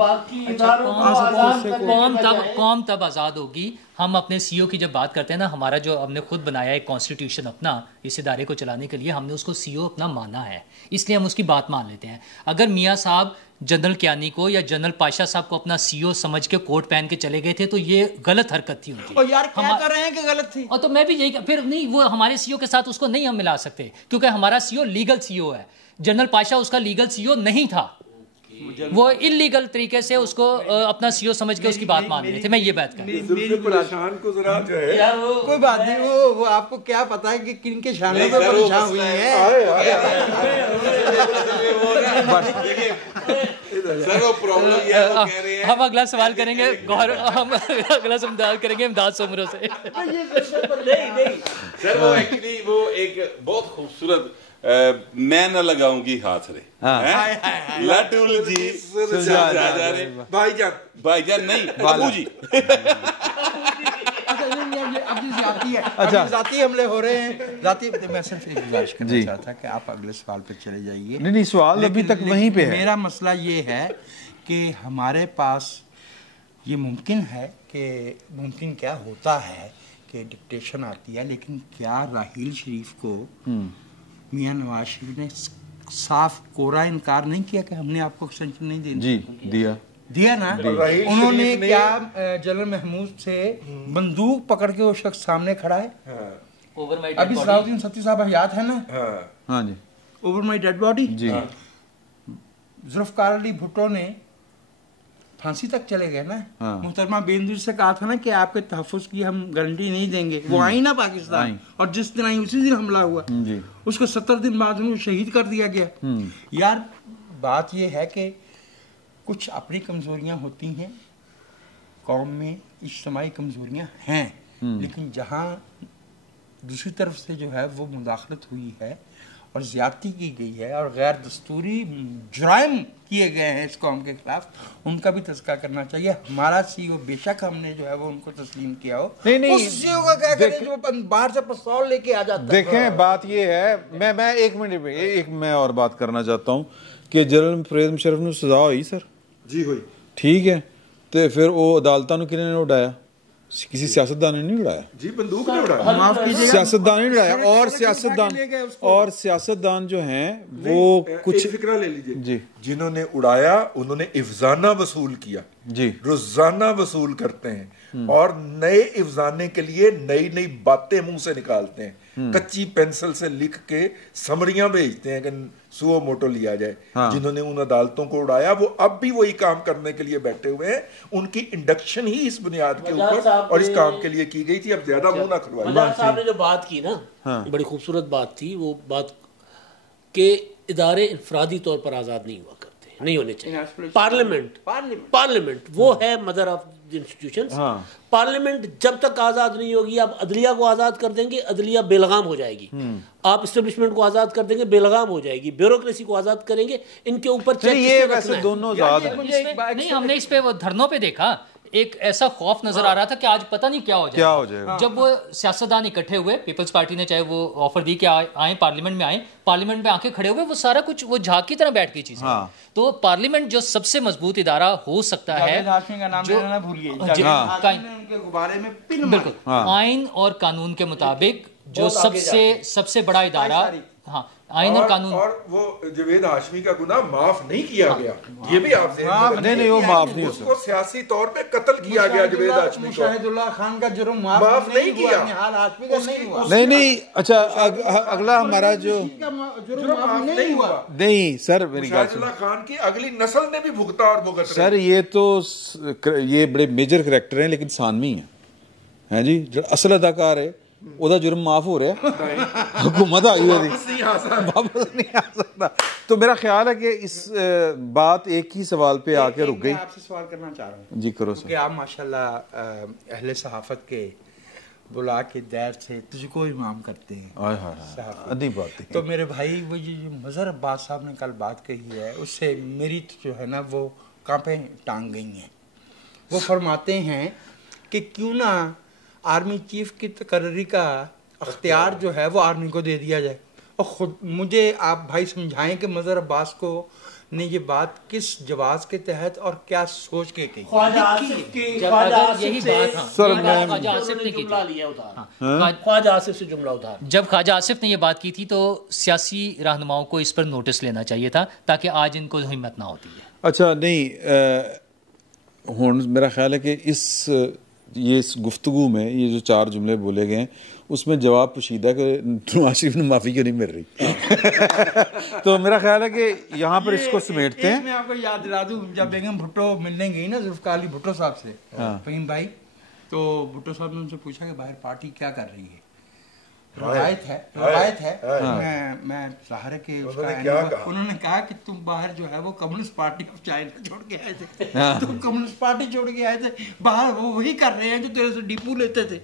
कौम तब आज़ाद होगी। हम अपने सीईओ की जब बात करते हैं ना, हमारा जो हमने खुद बनाया है कॉन्स्टिट्यूशन अपना इस इदारे को चलाने के लिए, हमने उसको सीईओ अपना माना है, इसलिए हम उसकी बात मान लेते हैं। अगर मियां साहब जनरल कियानी को या जनरल पाशा साहब को अपना सीईओ समझ के कोट पहन के चले गए थे तो ये गलत हरकत थी उनकी। और यार क्या कर रहे हैं कि गलत थी। और तो मैं भी यही, फिर नहीं, वो हमारे सीईओ के साथ उसको नहीं हम मिला सकते, क्योंकि हमारा सीईओ लीगल सीईओ है। जनरल पाशा उसका लीगल सीईओ नहीं था, वो इलीगल तरीके से उसको अपना सीईओ समझ के उसकी बात मान रहे थे। मैं ये बात कर परेशान को जरा जो है कोई बात नहीं, वो आपको क्या पता है कि किन के शानों पे परेशान हुई है। हम अगला सवाल करेंगे हम अगला सवाल करेंगे इमदाद सोमरो से। सर वो एक्चुअली वो एक बहुत खूबसूरत मैं न लगाऊंगी हाथ रे, लट उलझी भाईजान नहीं बाबू जी। अच्छा जाती हमले हो रहे हैं, जाती मैं सिर्फ एक गुजारिश करना चाहता कि आप अगले सवाल पे चले जाइए। नहीं सवाल अभी तक वहीं पे है। मेरा मसला ये है कि हमारे पास ये मुमकिन है कि मुमकिन क्या होता है कि डिक्टेशन आती है, लेकिन क्या राहील शरीफ को मियां नवाज शरीफ ने साफ कोरा इनकार नहीं किया कि हमने आपको एक्सटेंशन नहीं देनी? जी दिया ना। उन्होंने क्या जनरल महमूद से बंदूक पकड़ के वो शख्स सामने खड़ा है, अभी सलाउद्दीन सत्ती साहब हयात है ना, हाँ जी, ओवर माई डेड बॉडी जी। जुल्फकार अली भुट्टो ने फांसी तक चले गए ना। मुहतरमा बेनजीर से कहा था ना कि आपके तहफ़्फ़ुज़ की हम गारंटी नहीं देंगे, वो आई ना पाकिस्तान, और जिस दिन आई उसी दिन हमला हुआ, उसको 70 दिन बाद उनको शहीद कर दिया गया। यार बात ये है कि कुछ अपनी कमजोरियां होती हैं, कौम में इज्तिमाई कमजोरियां हैं, लेकिन जहां दूसरी तरफ से जो है वो मुदाखलत हुई है और ज्यादती की गई है और गैर दस्तूरी जुराइम किए गए हैं इस कौम के खिलाफ, उनका भी तज़किरा करना चाहिए। हमारा सीईओ बेशक हमने जो है वो उनको तस्लीम किया हो, नहीं उस सीईओ का क्या करें जो बाहर से पिस्तौल लेके आ जाता है। देखें बात ये है, मैं एक मिनट में एक मैं और बात करना चाहता हूँ कि जनरल परवेज़ मुशर्रफ ने सजा हुई सर जी हुई, ठीक है, तो फिर वो अदालतों ने किने उड़ाया? किसी सियासतदान ने नहीं उड़ाया जी, बंदूक ने उड़ाया, माफ कीजिएगा, सियासतदान ने उड़ाया। और सियासतदान जो हैं वो कुछ फिक्रा ले लीजिए जी, जिन्होंने उड़ाया उन्होंने इफ्जाना वसूल किया जी, रोजाना वसूल करते हैं और नए इफ्जाने के लिए नई नई बातें मुंह से निकालते हैं, कच्ची पेंसिल से लिख के समरियां भेजते हैं कि सुओ मोटो लिया जाए। जिन्होंने उन अदालतों को उड़ाया वो अब भी वही काम करने के लिए बैठे हुए हैं। उनकी इंडक्शन ही इस बुनियाद के ऊपर और इस काम के लिए की गई थी। अब ज्यादा मुंह ना खुलवाइए। साहब ने जो बात की ना, बड़ी खूबसूरत बात थी वो बात के इदारे इनफरादी तौर पर आज़ाद नहीं हुआ करते, नहीं होने चाहिए। पार्लियामेंट वो है मदर ऑफ इंस्टीट्यूशंस। पार्लियामेंट जब तक आज़ाद नहीं होगी, आप अदलिया को आज़ाद कर देंगे, अदलिया बेलगाम हो जाएगी। आप इस्टेब्लिशमेंट को आज़ाद कर देंगे, बेलगाम हो जाएगी। ब्यूरोक्रेसी को आज़ाद करेंगे, इनके ऊपर ये वैसे दोनों नहीं, हमने इस पे धरनों पे देखा एक ऐसा खौफ नजर आ रहा था कि आज पता नहीं क्या हो जाएगा। जब वो सियासतदान इकट्ठे हुए, पीपल्स पार्टी ने चाहे वो ऑफर दी कि आए पार्लियामेंट में आए, पार्लियामेंट में आके खड़े हुए, वो सारा कुछ वो झाग की तरह बैठ गई चीज। तो पार्लियामेंट जो सबसे मजबूत इदारा हो सकता है, बिल्कुल आइन और कानून के मुताबिक जो सबसे बड़ा इदारा, हाँ आइन और कानून। और वो जवेद हाशमी का गुनाह माफ नहीं किया गया, ये भी आप नहीं वो माफ नहीं, उसको सियासी तौर पे कत्ल किया गया। जवेद हाशमी को मुशाहिदुल्लाह खान का जुर्म माफ नहीं किया, निहाल हाशमी का नहीं हुआ। नहीं अच्छा, अगला हमारा जो नहीं हुआ, नहीं सर मेरी बात मुशाहिदुल्लाह खान की अगली नस्ल ने भी भुगता और भुगत सर। ये तो ये बड़े मेजर करैक्टर हैं, लेकिन सानवी हैं जी। जो असल अदाकार है ਉਹਦਾ जुर्म माफ हो रहा है, हुकूमत आई हुई वापस नहीं आ सकता। तो मेरा ख्याल है कि इस बात एक ही सवाल पे आके रुक गई। आपसे सवाल करना चाह रहा हूँ जी, करो सर। आप माशाल्लाह अहले सहाफत के बुला के दैर से तुझको इमाम करते हैं, अदी बात। तो मेरे भाई वो जो मज़हर अब्बास साहब ने कल बात कही है, उससे मेरी जो है ना वो कांपे टांग गई हैं। वो फरमाते हैं कि क्यों ना आर्मी चीफ की तकर्री का अख्तियार जो है वो आर्मी को दे दिया जाए। और खुद मुझे आप भाई समझाएं कि मज़हर अब्बास को ने ये बात किस जवाज के तहत और क्या सोच के कही। ख्वाजा आसिफ से जुमला उधार। जब ख्वाजा आसिफ ने ये बात की थी तो सियासी रहनुमाओं को इस पर नोटिस लेना चाहिए था, ताकि आज इनको हिम्मत ना होती है। अच्छा नहीं, हुण मेरा ख्याल है कि इस गुफ्तगू में ये जो 4 जुमले बोले गए उसमें जवाब पोशीदा कि नवाज शरीफ ने माफ़ी क्यों नहीं मिल रही। तो मेरा ख्याल है कि यहाँ पर इसको समेटते हैं। मैं आपको याद दिला दूं, जब बेगम भुट्टो मिलने गई ना जुल्फकार अली भुट्टो साहब से, फहीम भाई, तो भुट्टो साहब ने उनसे पूछा कि बाहर पार्टी क्या कर रही है। रवायत है मैं सहारे के उन्होंने कहा कि तुम बाहर जो है वो कम्युनिस्ट पार्टी ऑफ चाइना छोड़ के आए थे, तुम कम्युनिस्ट पार्टी छोड़ के आए थे, बाहर वो वही कर रहे हैं जो तेरे से डिपू लेते थे।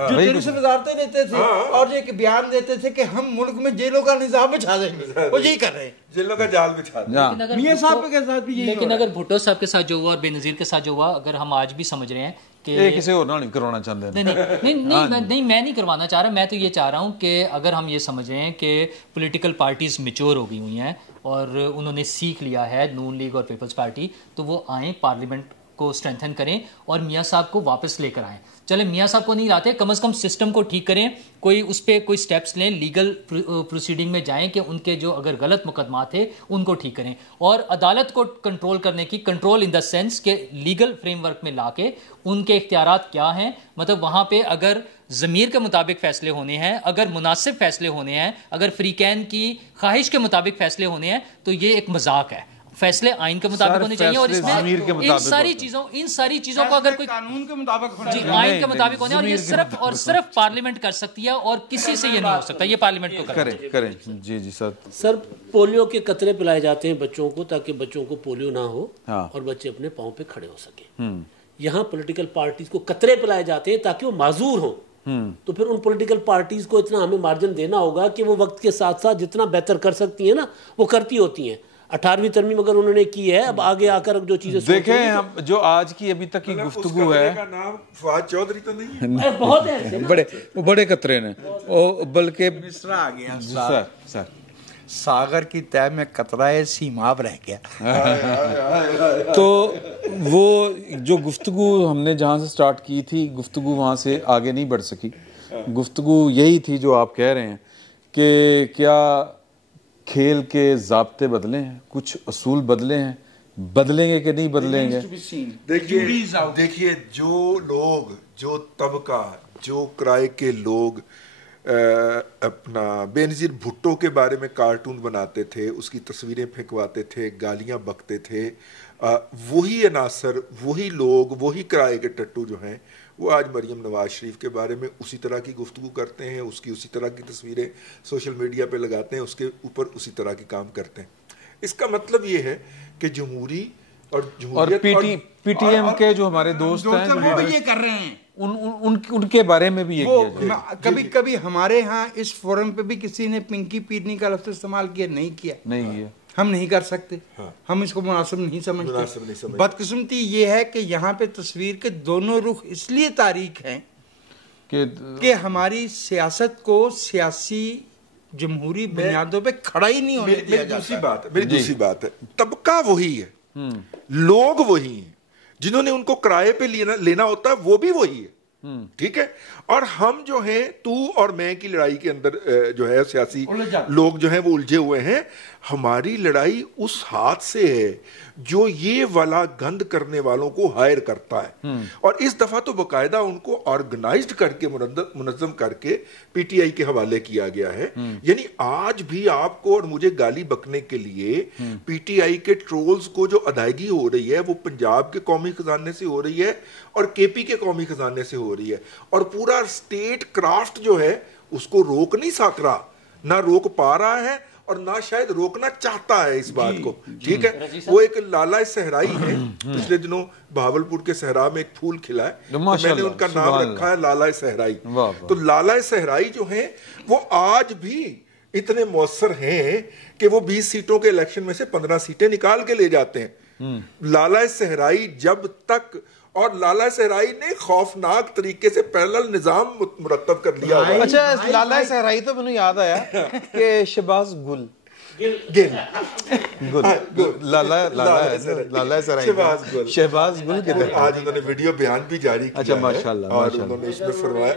जो तेरी से वजारतें लेते थे और एक बयान देते थे कि हम मुल्क में जेलों का निजाम बिछा देंगे, वो यही कर रहे हैं, जेलों का जाल बिछा देंगे। मियां साहब के साथ भी यही। लेकिन अगर भुट्टो साहब के साथ जो हुआ और बेनज़ीर के साथ जो हुआ, अगर हम आज भी समझ रहे हैं कि ये किसी और नहीं करवाना चाहते नहीं, मैं नहीं करवाना चाह रहा। मैं तो ये चाह रहा हूँ कि अगर हम ये समझ रहे हैं कि पॉलिटिकल पार्टीज मैच्योर हो गई हुई हैं और उन्होंने सीख लिया है, नून लीग और पीपल्स पार्टी, तो वो आएँ, पार्लियामेंट को स्ट्रेंथन करें और मियाँ साहब को वापस लेकर आएँ। चले मियाँ साहब को नहीं लाते, कम से कम सिस्टम को ठीक करें, कोई उस पर कोई स्टेप्स लें, लीगल प्रोसीडिंग में जाएं कि उनके जो अगर गलत मुकदमा थे उनको ठीक करें, और अदालत को कंट्रोल करने की, कंट्रोल इन द सेंस के लीगल फ्रेमवर्क में लाके उनके इख्तियारात क्या हैं, मतलब वहाँ पे अगर ज़मीर के मुताबिक फ़ैसले होने हैं, अगर मुनासिब फ़ैसले होने हैं, अगर फ्रीकैन की ख्वाहिश के मुताबिक फ़ैसले होने हैं, तो ये एक मजाक है। फैसले आइन के मुताबिक होने चाहिए और इसमें इन सारी चीजों को अगर कोई कानून के मुताबिक होना चाहिए, आइन के मुताबिक होने, और ये सिर्फ पार्लियामेंट कर सकती है और किसी से ये नहीं हो सकता, ये पार्लियामेंट को करें। जी सर पोलियो के कतरे पिलाए जाते हैं बच्चों को ताकि बच्चों को पोलियो ना हो और बच्चे अपने पाँव पे खड़े हो सके। यहाँ पॉलिटिकल पार्टीज को कतरे पिलाए जाते हैं ताकि वो माजूर हो। तो फिर उन पॉलिटिकल पार्टीज को इतना हमें मार्जिन देना होगा कि वो वक्त के साथ साथ जितना बेहतर कर सकती हैं ना वो करती होती हैं। 18वीं तरमीम अगर उन्होंने की है, अब आगे आकर जो चीजें देखें हम जो आज की अभी तक की गुफ्तगू है, का नाम फवाद चौधरी तो नहीं है, बहुत है बड़े कतरे ने, बल्कि मिसरा आ गया सर सागर की तय में कतराए सीमाब रह गया। तो वो जो गुफ्तगू हमने जहाँ से स्टार्ट की थी, गुफ्तगू वहाँ से आगे नहीं बढ़ सकी। गुफ्तगू यही थी जो आप कह रहे हैं कि क्या खेल के ज़ाब्ते बदले हैं, कुछ असूल बदले हैं, बदलेंगे कि नहीं बदलेंगे। देखिए जो लोग, जो तबका, जो किराए के लोग अपना बेनज़ीर भुट्टो के बारे में कार्टून बनाते थे, उसकी तस्वीरें फेंकवाते थे, गालियां बकते थे, वही अनासर, वही लोग, वही किराए के टट्टू जो हैं वो आज मरियम नवाज शरीफ के बारे में उसी तरह की गुफ्तगू करते हैं, उसकी उसी तरह की तस्वीरें सोशल मीडिया पे लगाते हैं, उसके ऊपर उसी तरह की काम करते हैं। इसका मतलब ये है कि जमहूरी और पीटीएम के जो हमारे दोस्त हैं वो भी ये कर रहे हैं, उनके बारे में भी ये किया जाए। कभी कभी हमारे यहाँ इस फोरम पे भी किसी ने पिंकी पीरनी का लफ्ज़ इस्तेमाल किया, नहीं किया, हम नहीं कर सकते। हम इसको मुनासिब नहीं समझते। बदकिस्मती ये है कि यहाँ पे तस्वीर के दोनों रुख इसलिए तारीख हैं कि हमारी सियासत को सियासी जमहूरी बुनियादों पे खड़ा ही नहीं होने दिया जाता। मेरी दूसरी बात है, तबका वही है, लोग वही हैं, जिन्होंने उनको किराए पे लेना होता है वो भी वही है, ठीक है। और हम जो हैं, तू और मैं की लड़ाई के अंदर जो है सियासी लोग जो हैं वो उलझे हुए हैं। हमारी लड़ाई उस हाथ से है जो ये वाला गंद करने वालों को हायर करता है, और इस दफा तो बाकायदा उनको ऑर्गेनाइज्ड करके, मुनज़्ज़म करके पीटीआई के हवाले किया गया है। यानी आज भी आपको और मुझे गाली बकने के लिए पीटीआई के ट्रोल्स को जो अदायगी हो रही है वो पंजाब के कौमी खजाने से हो रही है और केपी के कौमी खजाने से हो रही है, और पूरा स्टेट क्राफ्ट जो है उसको रोक नहीं सक रहा, ना रोक पा रहा है और ना शायद रोकना चाहता है इस बात को, ठीक है। वो एक लाला सहराई है, पिछले दिनों बहावलपुर के सहरा में एक फूल खिला है, तो मैंने उनका नाम रखा है लाला सहराई। तो लाला सहराई जो है वो आज भी इतने मौसर हैं कि वो 20 सीटों के इलेक्शन में से 15 सीटें निकाल के ले जाते हैं। लाला सहराई जब तक, और लाला सहराई ने खौफनाक तरीके से पैरेलल निजाम मुरतब कर लिया। अच्छा, लाला सहराई तो मैंने याद आया कि शहबाज गुल शहबाज गुल किधर, आज उन्होंने वीडियो बयान भी जारी किया। अच्छा, माशाल्लाह, और उन्होंने इसमें फरमाया,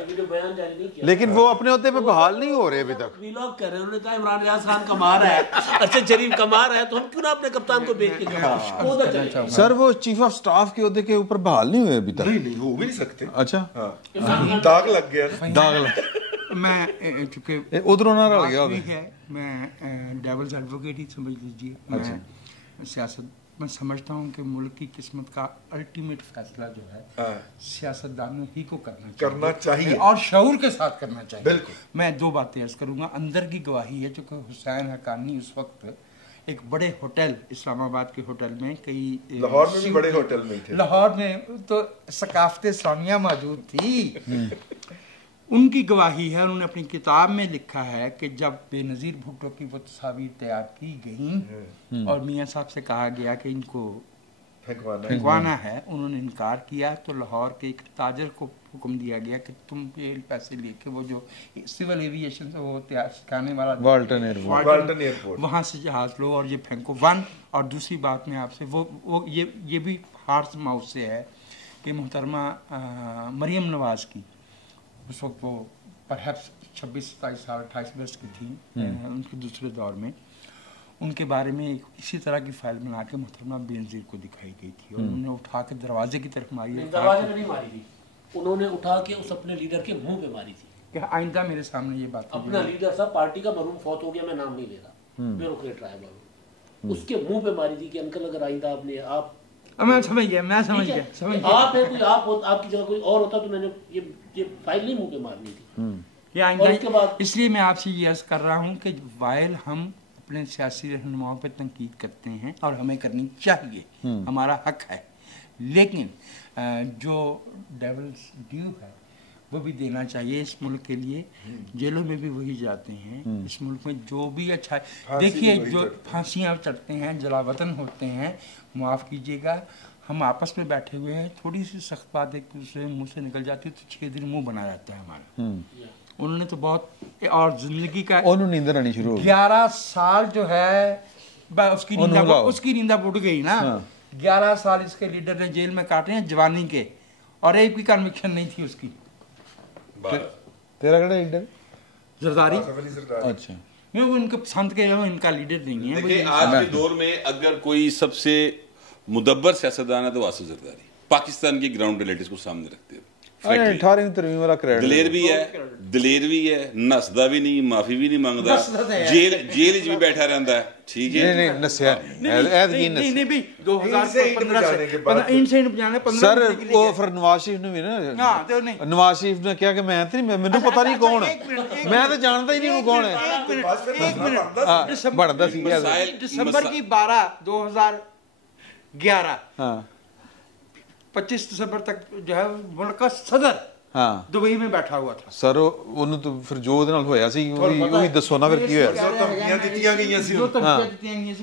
लेकिन वो अपने होते पे बहाल नहीं हो रहे अभी तक। व्लॉग कर रहे हैं, उन्होंने कहा इमरान रियाज खान कमा रहा है, अरशद शरीफ कमा रहा है, तो हम क्यों ना अपने कप्तान को बेच के। सर वो चीफ ऑफ स्टाफ के होते के ऊपर बहाल नहीं हुए अभी तक? नहीं, हो भी नहीं सकते। अच्छा, दाग लग गया। मैं चूंकि उधरों ना रह गया है, मैं डेविल्स एडवोकेट ही समझ लीजिए। मैं सियासत मैं समझता हूँ कि मुल्क की किस्मत का अल्टीमेट फैसला जो है सियासतदानों ही को करना चाहिए और शऊर के साथ करना चाहिए। बिल्कुल। मैं दो बातें अर्ज करूँगा। अंदर की गवाही है, चूँकि हुसैन हक्कानी उस वक्त एक बड़े होटल, इस्लामाबाद के होटल में, कई लाहौर में भी बड़े होटल में थे, लाहौर में तो सकाफत इस्लामिया मौजूद थी, उनकी गवाही है। उन्होंने अपनी किताब में लिखा है कि जब बेनज़ीर भुट्टो की वो तस्वीर तैयार की गई और मियाँ साहब से कहा गया कि इनको फेंकवाना है, उन्होंने इनकार किया, तो लाहौर के एक ताजर को हुक्म दिया गया कि तुम ये पैसे लेके वो जो सिविल एविएशन से वो तैयार सिखाने वाला वाल्टन एयरपोर्ट वहाँ से जहाज लो और ये फेंको। वन और दूसरी बात में आपसे वो ये भी हार्स माउथ से है कि मोहतरमा मरियम नवाज की उस वक्त वो परहैप्स 26-27 साल 28 वर्ष की थी उनके दूसरे दौर में, उनके बारे में इसी तरह की फाइल बना के मोहतरमा बेनज़ीर को दिखाई गई थी और उन्होंने उठा के दरवाजे की तरफ मारी। दरवाजे में नहीं मारी थी, उन्होंने उठा के उस अपने लीडर के मुंह पे मारी थी कि आइंदा मेरे सामने ये बात अपना लीडर था पार्टी का, मरूम फौत हो गया, मैं नाम नहीं ले रहा, ब्यूरोक्रेट रहा है, उसके मुंह पे मारी थी कि अंकल अगर आइंदा आपने आप मैं समझ गया आप है कोई आपकी जगह कोई और होता तो मैंने ये फाइल नहीं मुंह पे मारनी थी। ये आइंदा इसलिए मैं आपसे ये अर्ज कर रहा हूँ कि वाइल हम अपने सियासी रहनुमाओं पर तनकीद करते हैं और हमें करनी चाहिए, हमारा हक है, लेकिन जो डेविल्स ड्यू है वो भी देना चाहिए इस मुल्क के लिए। जेलों में भी वही जाते हैं, इस मुल्क में जो भी अच्छा है, देखिए जो फांसियाँ चढ़ते हैं, जलावतन होते हैं, माफ़ कीजिएगा, हम आपस में बैठे हुए हैं, थोड़ी सी सख्त बात एक दूसरे मुंह से निकल जाती है तो 6 दिन मुंह बना जाता है हमारा। उन्होंने तो बहुत, और जिंदगी का उन्होंने नींद आनी शुरू हो गई। 11 साल जो है उसकी नींदा उड़ गई ना। 11 साल इसके लीडर ने जेल में काटे हैं जवानी के, और एक भी कन्विक्शन नहीं थी उसकी। तेरा कड़ा लीडर जरदारी, अच्छा मैं वो इनके पसंद के इनका लीडर नहीं है। देखिए आज के दौर में अगर कोई सबसे मुदब्बर सियासतदान है तो आसिफ जरदारी, पाकिस्तान की ग्राउंड रियलिटीज को सामने रखते हुए 18वीं तरमीम वाला क्रेडिट दलेर भी है, नसदा भी नहीं, माफी भी नहीं मांगदा, जेल भी बैठा रहता है, ठीक है। नहीं नस्या नहीं भी 2015 इनसे बजाने 15 सर वो फिर नवाज शरीफ ने भी ना, नवाज शरीफ ने क्या कि मैं तो नहीं, मैंने पता नहीं कौन है, मैं तो जानता ही नहीं वो कौन है। एक मिनट बढ़ता सी दिसंबर की 12 2011 25 दिसंबर तक जो है मुल्क का सदर दुबई में बैठा हुआ था। सर ਉਹਨੂੰ तो फिर जो ਉਹਦੇ ਨਾਲ ਹੋਇਆ ਸੀ ਉਹੀ ਦੱਸੋ ਨਾ ਫਿਰ ਕੀ ਹੋਇਆ। ਧਮਕੀਆਂ ਦਿੱਤੀਆਂ ਗਈਆਂ ਸੀ।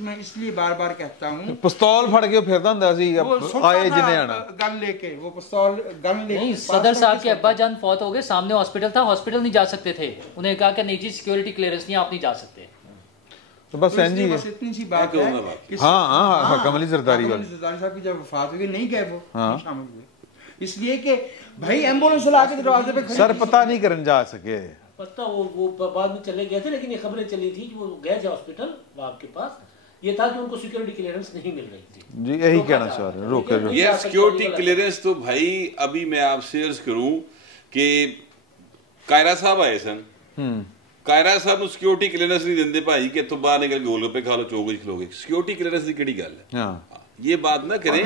मैं इसलिए बार-बार कहता हूं ਪਿਸਤੌਲ ਫੜ ਕੇ ਉਹ ਫਿਰਦਾ ਹੁੰਦਾ ਸੀ ਆਏ ਜਿੰਨੇ ਆਣਾ गन लेके, वो पिस्तौल गन लेके। नहीं, सदर साहब के अब्बा जान फौत हो गए, सामने हॉस्पिटल था, हॉस्पिटल नहीं जा सकते थे, उन्हें कहा कि निजी सिक्योरिटी क्लियरेंस नहीं, आप नहीं जा सकते। तो बस जी बस इतनी सी बात है। हाँ कमली जरदारी साहब की जब वफात हुई नहीं गए वो शामिल हुए, इसलिए कि भाई एम्बुलेंस ला के दरवाजे पे सर पता नहीं करने जा सके, पता वो बाद में चले गए थे, लेकिन ये खबरें चली थी कि वो गए थे हॉस्पिटल आपके पास, ये था कि उनको सिक्योरिटी क्लियरेंस नहीं मिल रही थी। जी यही कहना चाह रहे हैं, रोके ये सिक्योरिटी क्लियरेंस तो भाई अभी मैं आपसे अर्ज करूं कि कायरा साहब आए सन, कायरा साहब सिक्योरिटी क्लियरेंस नहीं देंगे भाई कि तो बाहर निकल गोलगप्पे खा लो, चौक खिलोगे, सिक्योरिटी क्लियरेंस की केड़ी गल है। ये बात ना करें।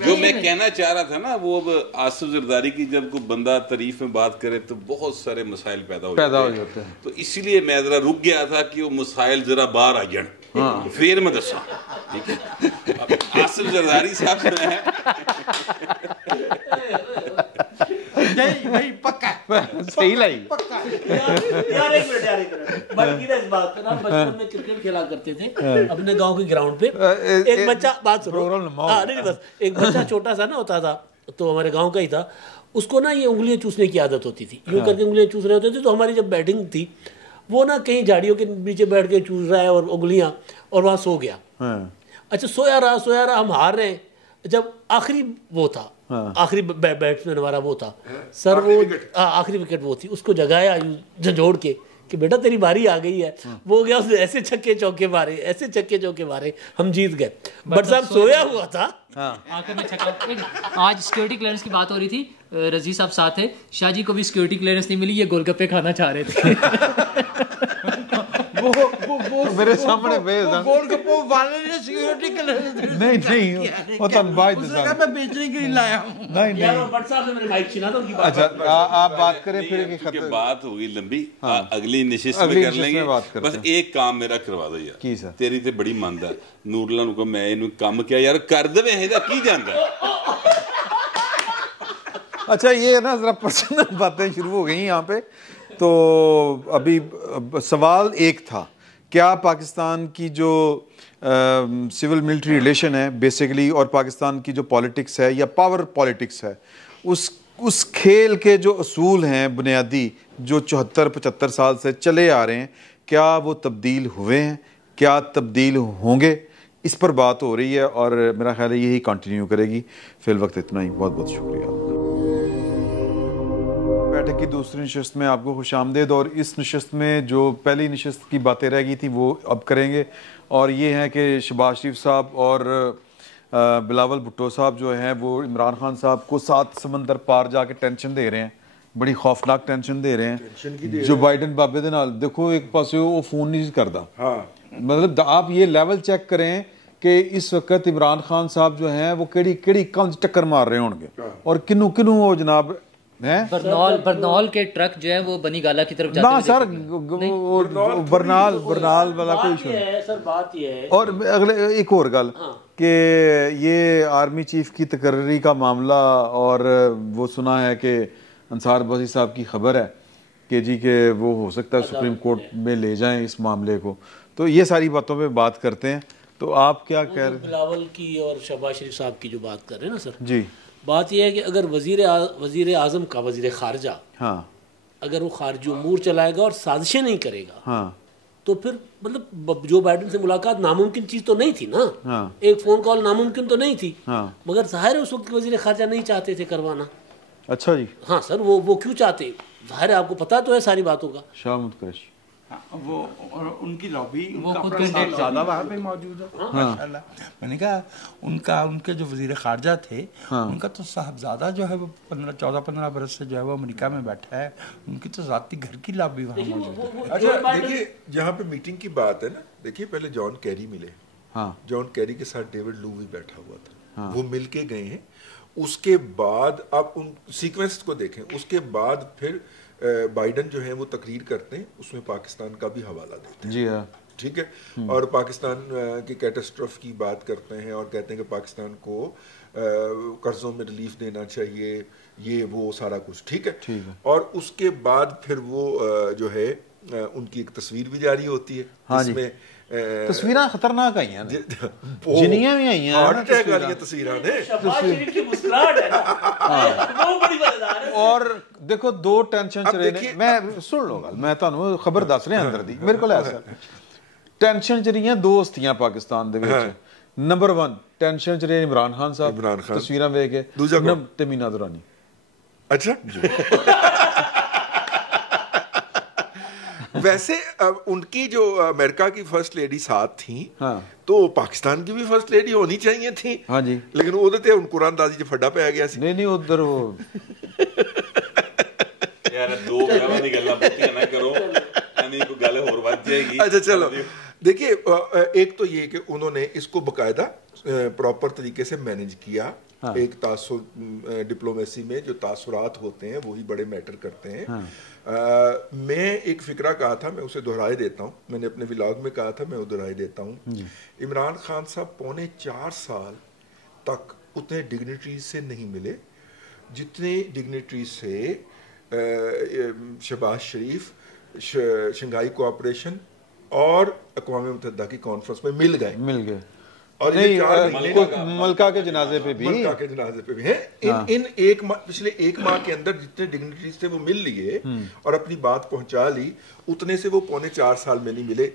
जो मैं कहना चाह रहा था ना, वो अब आसिफ जरदारी की जब कोई बंदा तारीफ में बात करे तो बहुत सारे मसाइल पैदा हो जाते हैं, तो इसीलिए मैं जरा रुक गया था कि वो मसाइल जरा बाहर आ जाए, फिर मैं दसा, ठीक है। आसिफ जरदारी साहब से नहीं पक्का सही लाई यार एक मिनट बल्कि इस बात पे ना, बचपन में क्रिकेट खेला करते थे अपने गांव के ग्राउंड पे, एक बच्चा, बात सुनो, नहीं बस एक बच्चा छोटा सा ना होता था, तो हमारे गांव का ही था, उसको ना ये उंगलियां चूसने की आदत होती थी, यूं करके उंगलियां चूस रहे होते थे, तो हमारी जब बैटिंग थी वो ना कहीं झाड़ियों के नीचे बैठ के चूस रहा है और उंगलियां, और वहां सो गया। अच्छा सोया रहा, हम हार रहे, जब आखिरी वो था, आखिरी बैट्समैन हमारा वो था सर, वो आखिरी विकेट वो थी, उसको जगाया झंझोड़ के कि बेटा तेरी बारी आ गई है, वो गया, उसने ऐसे छक्के चौके मारे, हम जीत गए। बट साहब सोया हुआ था, आखिर में छक्का। आज सिक्योरिटी क्लियरेंस की बात हो रही थी, रजी साहब साथ है, शाह जी को भी सिक्योरिटी क्लियरेंस नहीं मिली, ये गोलगप्पे खाना चाह रहे थे। वो मेरे सामने गोलगप्पे वाले ने सिक्योरिटी क्लियरेंस नहीं वो तो बात मैं बेचने के लिए लाया हूं। नहीं बट साहब ने मेरे माइक छीना था उनकी बात। अच्छा आप बात करें फिर बात होगी लंबी, अगली निशिस्त में कर लेंगे, बस एक काम मेरा करवा दो यार, की सर तेरी ते बड़ी मंद है, ਨੂਰਲਾ ਨੂੰ ਮੈਂ ਇਹਨੂੰ ਕੰਮ ਕਿਹਾ ਯਾਰ ਕਰ ਦੇਵੇ ਇਹਦਾ ਕੀ ਜਾਂਦਾ अच्छा ये ना जरा पर्सनल बातें शुरू हो गई यहाँ पे। तो अभी सवाल एक था, क्या पाकिस्तान की जो सिविल मिलिट्री रिलेशन है बेसिकली और पाकिस्तान की जो पॉलिटिक्स है या पावर पॉलिटिक्स है, उस खेल के जो असूल हैं बुनियादी जो 74-75 साल से चले आ रहे हैं, क्या वो तब्दील हुए हैं, क्या तब्दील होंगे, इस पर बात हो रही है और मेरा ख्याल है यही कंटिन्यू करेगी। फिल वक्त इतना ही, बहुत बहुत शुक्रिया आपका। बैठक की दूसरी नशस्त में आपको खुशामदीद। और इस नशस्त में जो पहली नशस्त की बातें रह गई थी वो अब करेंगे, और ये है कि शहबाज शरीफ साहब और बिलावल भुट्टो साहब जो हैं वो इमरान खान साहब को 7 समंदर पार जाके टेंशन दे रहे हैं, बड़ी खौफनाक टेंशन दे रहे हैं। जो बाइडन बाबे दे नाल देखो एक पासे वो फोन नहीं करता, मतलब आप ये लेवल चेक करें कि इस वक्त इमरान खान साहब जो हैं वो केड़ी कंज टक्कर मार रहे होंगे और किन्नू किन्नू वो जनाब हैं। बरनौल के ट्रक जो है वो बनी गाला की तरफ जाते ना सर, बरनाल वाला कोई इशू है सर। बात ये है और अगले एक और गल कि ये आर्मी चीफ की तकर्री का मामला, और वो सुना है कि अंसार बसी साहब की खबर है कि जी के वो हो सकता है सुप्रीम कोर्ट में ले जाएं इस मामले को। तो ये सारी बातों पे बात करते हैं। तो आप क्या कह रहे हैं? बिलावल की और शहबाज शरीफ साहब की जो बात कर रहे हैं ना सर जी, बात यह है कि अगर वजीर आजम का वजीर खारजा अगर वो खारजी उमूर चलाएगा और साजिशें नहीं करेगा तो फिर मतलब जो बाइडन से मुलाकात नामुमकिन चीज तो नहीं थी ना। एक फोन कॉल नामुमकिन तो नहीं थी, मगर जाहिर है उस वक्त वजीर खारजा नहीं चाहते थे करवाना। अच्छा जी, हाँ सर, वो क्यों चाहते, जाहिर है आपको पता तो है सारी बातों का। शाह मुतकरश वो और उनकी लॉबी ज़्यादा वहाँ पे मौजूद है माशाल्लाह। मैंने कहा उनके जो वजीर खारजा थे उनका तो साहबजादा जो है वो 14-15 बरस से जो है वो अमेरिका में बैठा है, उनकी तो ज़ाती घर की लॉबी वहाँ मौजूद है। अच्छा देखिए, जहाँ पे मीटिंग की बात है ना, देखिए पहले जॉन कैरी मिले, जॉन कैरी के साथ डेविड लू भी बैठा हुआ था, वो मिल के गए हैं। उसके बाद आप उन सीक्वेंस को देखें, उसके बाद फिर बाइडन जो है वो तकरीर करते हैं, उसमें पाकिस्तान का भी हवाला देते हैं। जी हाँ, ठीक है। और पाकिस्तान की कैटास्ट्रोफ की बात करते हैं और कहते हैं कि पाकिस्तान को कर्जों में रिलीफ देना चाहिए, ये वो सारा कुछ ठीक है। और उसके बाद फिर वो जो है उनकी एक तस्वीर भी जारी होती है, जिसमें तस्वीरें खतरनाक आई हैं, जिन्नियां भी आई हैं, हार्ट अटैक वाली तस्वीरें और देखो 2 टेंशन च रहे ने। मैं सुन लो गल, मैं ਤੁਹਾਨੂੰ खबर दस रहा अंदर दी, मेरे को ऐसा टेंशन च रही दो हस्तियां पाकिस्तान दे विच। नंबर 1 टेंशन च रहे इमरान खान साहब तस्वीरां वेख के, दूजा ते मीना दुरानी। अच्छा वैसे उनकी जो अमेरिका की फर्स्ट लेडी साथ थी, तो पाकिस्तान की भी फर्स्ट लेडी होनी चाहिए थी। हाँ जी, लेकिन ਉਹਦੇ ਤੇ ਹੁਣ ਕੁਰਾਨਦਾਜ਼ੀ 'ਚ ਫੱਡਾ ਪੈ ਗਿਆ ਸੀ। नहीं उधर वो यार दो गल्लां दी गल्लां पक्कियां ना करो, यानी कोई गल होर वध जाएगी। अच्छा चलो, देखिए एक तो ये कि उन्होंने इसको बकायदा प्रॉपर तरीके से मैनेज किया। एक तासुर डिप्लोमेसी में जो तासुरात होते हैं वही बड़े मैटर करते हैं। मैं एक फिक्रा कहा था, मैं उसे दोहराए देता हूँ, मैंने अपने व्लॉग में कहा था, मैं वो दोहराए देता हूँ। इमरान खान साहब 4.25 साल तक उतने डिग्निटरीज से नहीं मिले जितने डिग्निटरीज से शहबाज शरीफ, शंघाई कोऑपरेशन और अक़वाम मुत्तहिदा की कॉन्फ्रेंस में मिल गए। और नहीं, मलका के जनाजे पे भी हैं। इन पिछले एक माह के अंदर जितने डिग्निटरीज थे वो मिल लिए और अपनी बात पहुंचा ली, उतने से वो 4.25 साल में नहीं मिले।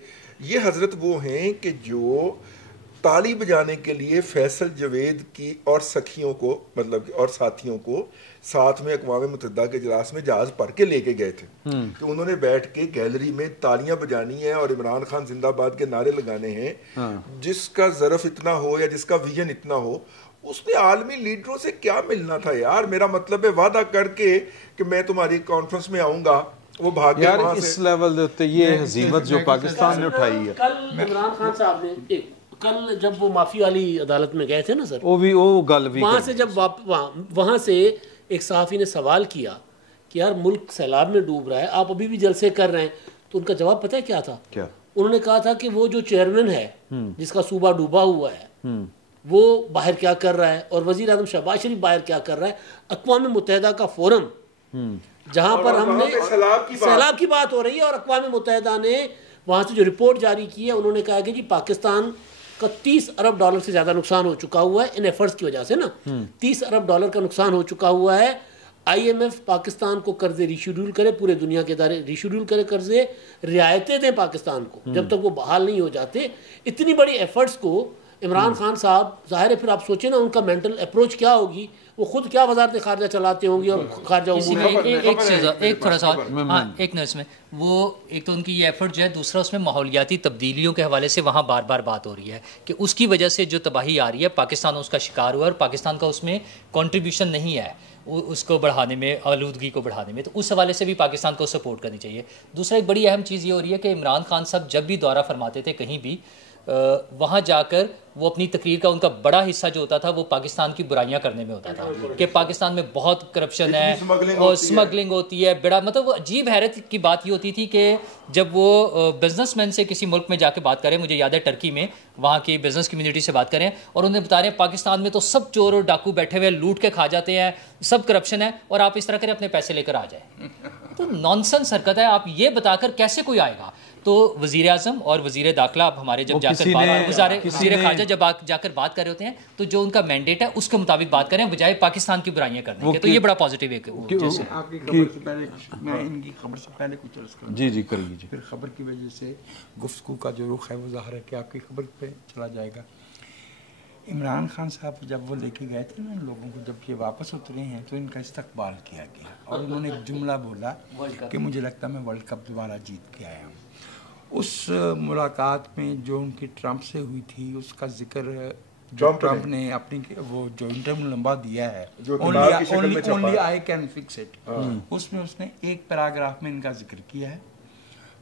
ये हजरत वो हैं कि जो ताली बजाने के लिए फैसल जवेद की और सखियों को मतलब और साथियों को साथ में अक़वाम मुत्तहिदा के इजलास में जहाज भर के लेके गए थे कि उन्होंने बैठ के गैलरी में तालियां बजानी है और इमरान खान जिंदाबाद के नारे लगाने हैं। जिसका ज़रफ इतना हो या जिसका विजन इतना हो, उसने आलमी लीडरों से क्या मिलना था यार। मेरा मतलब है वादा करके कि मैं तुम्हारी कॉन्फ्रेंस में आऊंगा, वो भाग यार इस लेवल पे ये हजीमत जो पाकिस्तान ने उठाई है। कल इमरान खान साहब ने कल जब वो माफी वाली अदालत में गए थे ना सर, वो गल भी वहां से जब वहां से एक सहाफी ने सवाल किया कि यार मुल्क सैलाब में डूब रहा है, आप अभी भी जलसे कर रहे हैं, तो उनका जवाब पता है क्या था? क्या? उन्होंने कहा था कि वो जो चेयरमैन है जिसका सूबा डूबा हुआ है वो बाहर क्या कर रहा है और वज़ीर आज़म शहबाज शरीफ बाहर क्या कर रहा है। अक़वाम मुत्तहिदा का फोरम जहाँ पर हमने सैलाब की बात हो रही है और अक़वाम मुत्तहिदा ने वहाँ से जो रिपोर्ट जारी की है, उन्होंने कहा कि जी पाकिस्तान का 30 अरब डॉलर से ज़्यादा नुकसान हो चुका हुआ है इन एफर्ट्स की वजह से ना। 30 अरब डॉलर का नुकसान हो चुका हुआ है। IMF पाकिस्तान को कर्जे रिशेड्यूल करे, पूरे दुनिया के इदारे रिशेड्यूल करे कर्जे, रियायतें दें पाकिस्तान को जब तक वो बहाल नहीं हो जाते। इतनी बड़ी एफर्ट्स को इमरान खान साहब, जाहिर है फिर आप सोचें ना उनका मेंटल अप्रोच क्या होगी, वो खुद क्या वजारत खारजा चलाते होंगे और खारजा एक थोड़ा सा एक नर्स में वो एक तो उनकी ये एफर्ट जो है, दूसरा उसमें माहौलियाती तब्दीलियों के हवाले से वहाँ बार बार बात हो रही है कि उसकी वजह से जो तबाही आ रही है पाकिस्तान उसका शिकार हुआ और पाकिस्तान का उसमें कंट्रीब्यूशन नहीं है उसको बढ़ाने में, आलूदगी को बढ़ाने में, तो उस हवाले से भी पाकिस्तान को सपोर्ट करनी चाहिए। दूसरा एक बड़ी अहम चीज़ ये हो रही है कि इमरान खान साहब जब भी दौरा फरमाते थे कहीं भी, वहाँ जाकर वो अपनी तकरीर का उनका बड़ा हिस्सा जो होता था वो पाकिस्तान की बुराइयां करने में होता था कि पाकिस्तान में बहुत करप्शन है और स्मगलिंग होती है, बड़ा मतलब वो अजीब हैरत की बात ये होती थी कि जब वो बिजनेसमैन से किसी मुल्क में जाके बात करें, मुझे याद है टर्की में वहाँ की बिजनेस कम्युनिटी से बात करें और उन्हें बता रहे हैं पाकिस्तान में तो सब चोर और डाकू बैठे हुए लूट के खा जाते हैं, सब करप्शन है और आप इस तरह करें अपने पैसे लेकर आ जाए। तो नॉनसेंस हरकत है। आप ये बताकर कैसे कोई आएगा? तो वज़ीर आज़म और वज़ीर दाखिला अब हमारे जब जाकर वज़ीर खारजा जब जाकर बात कर रहे होते हैं तो जो उनका मैंडेट है उसके मुताबिक बात करें बजाय पाकिस्तान की बुराइयां करने के। तो ये बड़ा पॉजिटिव है। आपकी खबर से पहले मैं इनकी खबर से पहले कुछ अर्ज़ करूं। जी करिए। फिर खबर की वजह से गुफ्तगू का जो रुख है वो ज़ाहिर है कि आपकी खबर पे चला जाएगा। इमरान खान साहब जब वो लेके गए थे ना लोगों को, जब ये वापस उतरे हैं तो इनका इस्तकबाल किया गया और उन्होंने एक जुमला बोला कि मुझे लगता है मैं वर्ल्ड कप दोबारा जीत के आया हूँ। उस मुलाकात में जो उनकी ट्रंप से हुई थी उसका जिक्र जो ट्रंप ने अपनी वो जो इंटरव्यू लंबा दिया है, only I can fix it, उसमें उसने एक पैराग्राफ में इनका जिक्र किया है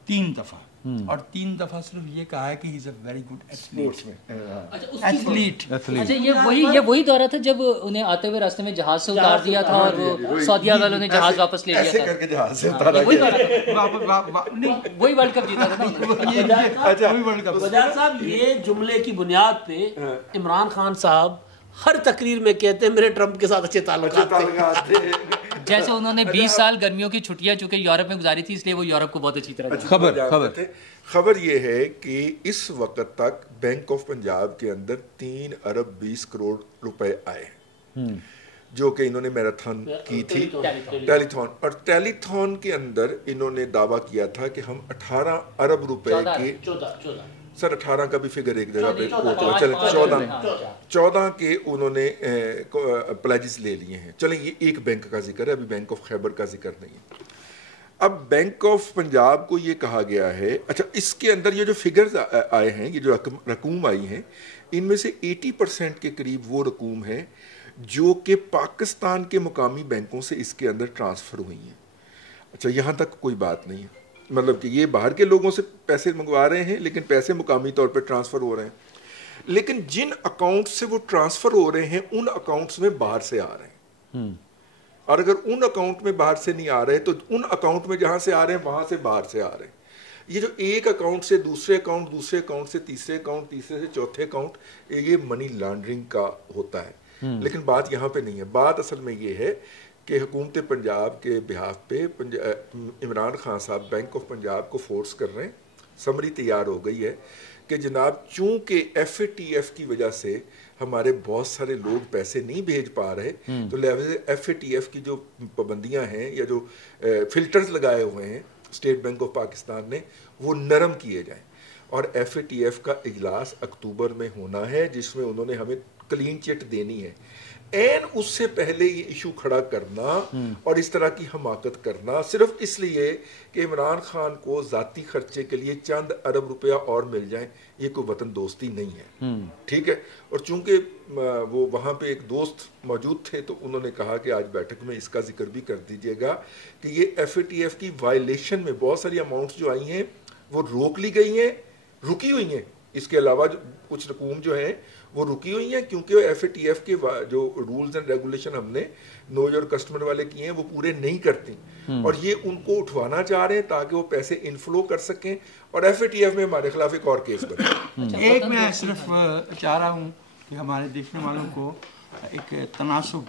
3 दफा और 3 दफा सिर्फ ये कहा है कि he is a very good athlete. अच्छा ये वही दौरा था जब उन्हें आते हुए रास्ते में जहाज से उतार दिया था और वो सऊदीया वालों ने जहाज वापस ले लिया था करके जहाज से उतारा वही वर्ल्ड कप जीता था ना। अच्छा वज़ीर साहब ये जुमले की बुनियाद पे इमरान खान साहब हर तकरीर में कहते हैं मेरे ट्रंप के साथ अच्छे ताल्लुकात थे। जैसे उन्होंने 20 साल गर्मियों की छुट्टियां चूंकि यूरोप में गुजारी थी इसलिए वो यूरोप को बहुत अच्छी तरह खबर ये है कि इस वक्त तक बैंक ऑफ पंजाब के अंदर 3 अरब 20 करोड़ रुपए आए हैं जो कि इन्होंने मैराथन की थी, टेलीथॉन, और टेलीथॉन के अंदर इन्होंने दावा किया था कि हम 18 अरब रुपए के सर 18 का भी फिगर एक जगह पे कोट हुआ, चलें 14 के उन्होंने प्लेजेस ले लिए हैं। चलें ये एक बैंक का जिक्र है, अभी बैंक ऑफ खैबर का जिक्र नहीं है। अब बैंक ऑफ पंजाब को ये कहा गया है, अच्छा इसके अंदर ये जो फिगर्स आए हैं, ये जो रकूम आई हैं, इनमें से 80% के करीब वो रकूम है जो कि पाकिस्तान के मुकामी बैंकों से इसके अंदर ट्रांसफ़र हुई हैं। अच्छा यहाँ तक कोई बात नहीं है, मतलब कि ये बाहर के लोगों से पैसे मंगवा रहे हैं लेकिन पैसे मुकामी तौर पे ट्रांसफ़र हो रहे हैं, लेकिन जिन अकाउंट से वो ट्रांसफ़र हो रहे हैं उन अकाउंट्स में बाहर से आ रहे हैं, और अगर उन अकाउंट में बाहर से नहीं आ रहे तो उन अकाउंट में जहाँ से आ रहे हैं वहाँ से बाहर से आ रहे हैं। ये जो एक अकाउंट से दूसरे अकाउंट, दूसरे अकाउंट से तीसरे अकाउंट, तीसरे से चौथे अकाउंट, ये मनी लॉन्ड्रिंग का होता है। लेकिन बात यहाँ पे नहीं है, बात असल में ये है कि हुकूमत पंजाब के बिहाफ पे इमरान खान साहब बैंक ऑफ पंजाब को फोर्स कर रहे हैं। समरी तैयार हो गई है कि जनाब चूँकि FATF की वजह से हमारे बहुत सारे लोग पैसे नहीं भेज पा रहे, तो लिहाजा FATF की जो पाबंदियां हैं या जो फिल्टर्स लगाए हुए हैं स्टेट बैंक ऑफ पाकिस्तान ने, वो नरम किए जाएं। और FATF का इजलास अक्टूबर में होना है जिसमें उन्होंने हमें क्लीन चिट देनी है। एन उससे पहले ये इशू खड़ा करना और इस तरह की हमाकत करना सिर्फ इसलिए कि इमरान खान को ज़ाती खर्चे के लिए चंद अरब रुपया और मिल जाए, ये कोई वतन दोस्ती नहीं है। ठीक है। और चूंकि वो वहाँ पे एक दोस्त मौजूद थे तो उन्होंने कहा कि आज बैठक में इसका जिक्र भी कर दीजिएगा कि ये FATF की वायलेशन में बहुत सारी अमाउंट्स जो आई हैं वो रोक ली गई हैं, रुकी हुई हैं। इसके अलावा कुछ रकूम जो है वो रुकी हुई हैं क्योंकि FATF के जो रूल्स एंड रेगुलेशन हमने नो योर कस्टमर वाले किए हैं वो पूरे नहीं करती, और ये उनको उठवाना चाह रहे हैं ताकि वो पैसे इनफ्लो कर सकें और FATF में हमारे खिलाफ एक और केस बने। एक मैं सिर्फ चाह रहा हूँ कि हमारे देखने वालों को एक तनासुब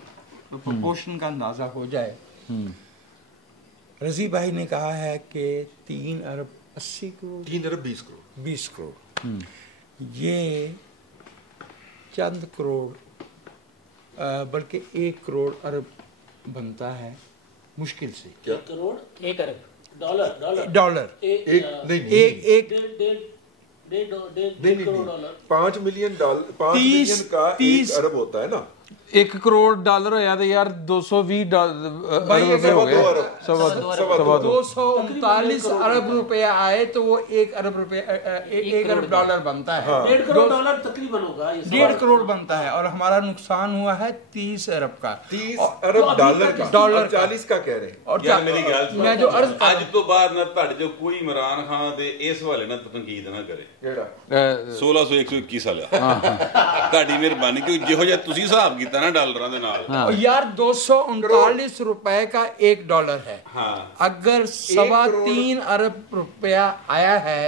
प्रोपोर्शन का अंदाज़ा हो जाए। रज़ी भाई ने कहा है कि 3 अरब 80 करोड़ 3 अरब 20 करोड़ 20 करोड़ ये चंद करोड़ बल्कि 1 करोड़ अरब बनता है मुश्किल से। क्या करोड़ 1 अरब डॉलर डॉलर नहीं 5 मिलियन डॉलर 5 मिलियन का 1 अरब होता है ना। 1 करोड़ डॉलर होया तो यार 220 अरब रुपए हो गए। 239 अरब रुपया आए तो वो 1 अरब रुपया 1 अरब डॉलर बनता है। 1.5 करोड़ डॉलर तकरीबन होगा। 1.5 करोड़ बनता है और हमारा नुकसान हुआ है 30 अरब का। 30 अरब डॉलर का। डॉलर 40 का कह रहे हैं। और यार मेरी गल सुनो, मैं जो अर्ज ਅੱਜ ਤੋਂ ਬਾਅਦ ਨਾ ਤੁਹਾਡੇ ਜੋ ਕੋਈ ਇਮਰਾਨ ਖਾਨ ਦੇ ਇਸ ਹਵਾਲੇ ਨਾਲ ਤਨਕੀਦ ਨਾ ਕਰੇ। ਕਿਹੜਾ 1621 ਵਾਲਾ ਤੁਹਾਡੀ ਮਿਹਰਬਾਨੀ ਕਿ ਜਿਹੋ ਜਿਹਾ ਤੁਸੀਂ ਹਿਸਾਬ ਕੀਤਾ ਨਾ ਡਾਲਰਾਂ ਦੇ ਨਾਲ यार 239 रुपए का 1 डॉलर है। हाँ। अगर 3.25 अरब रुपया आया है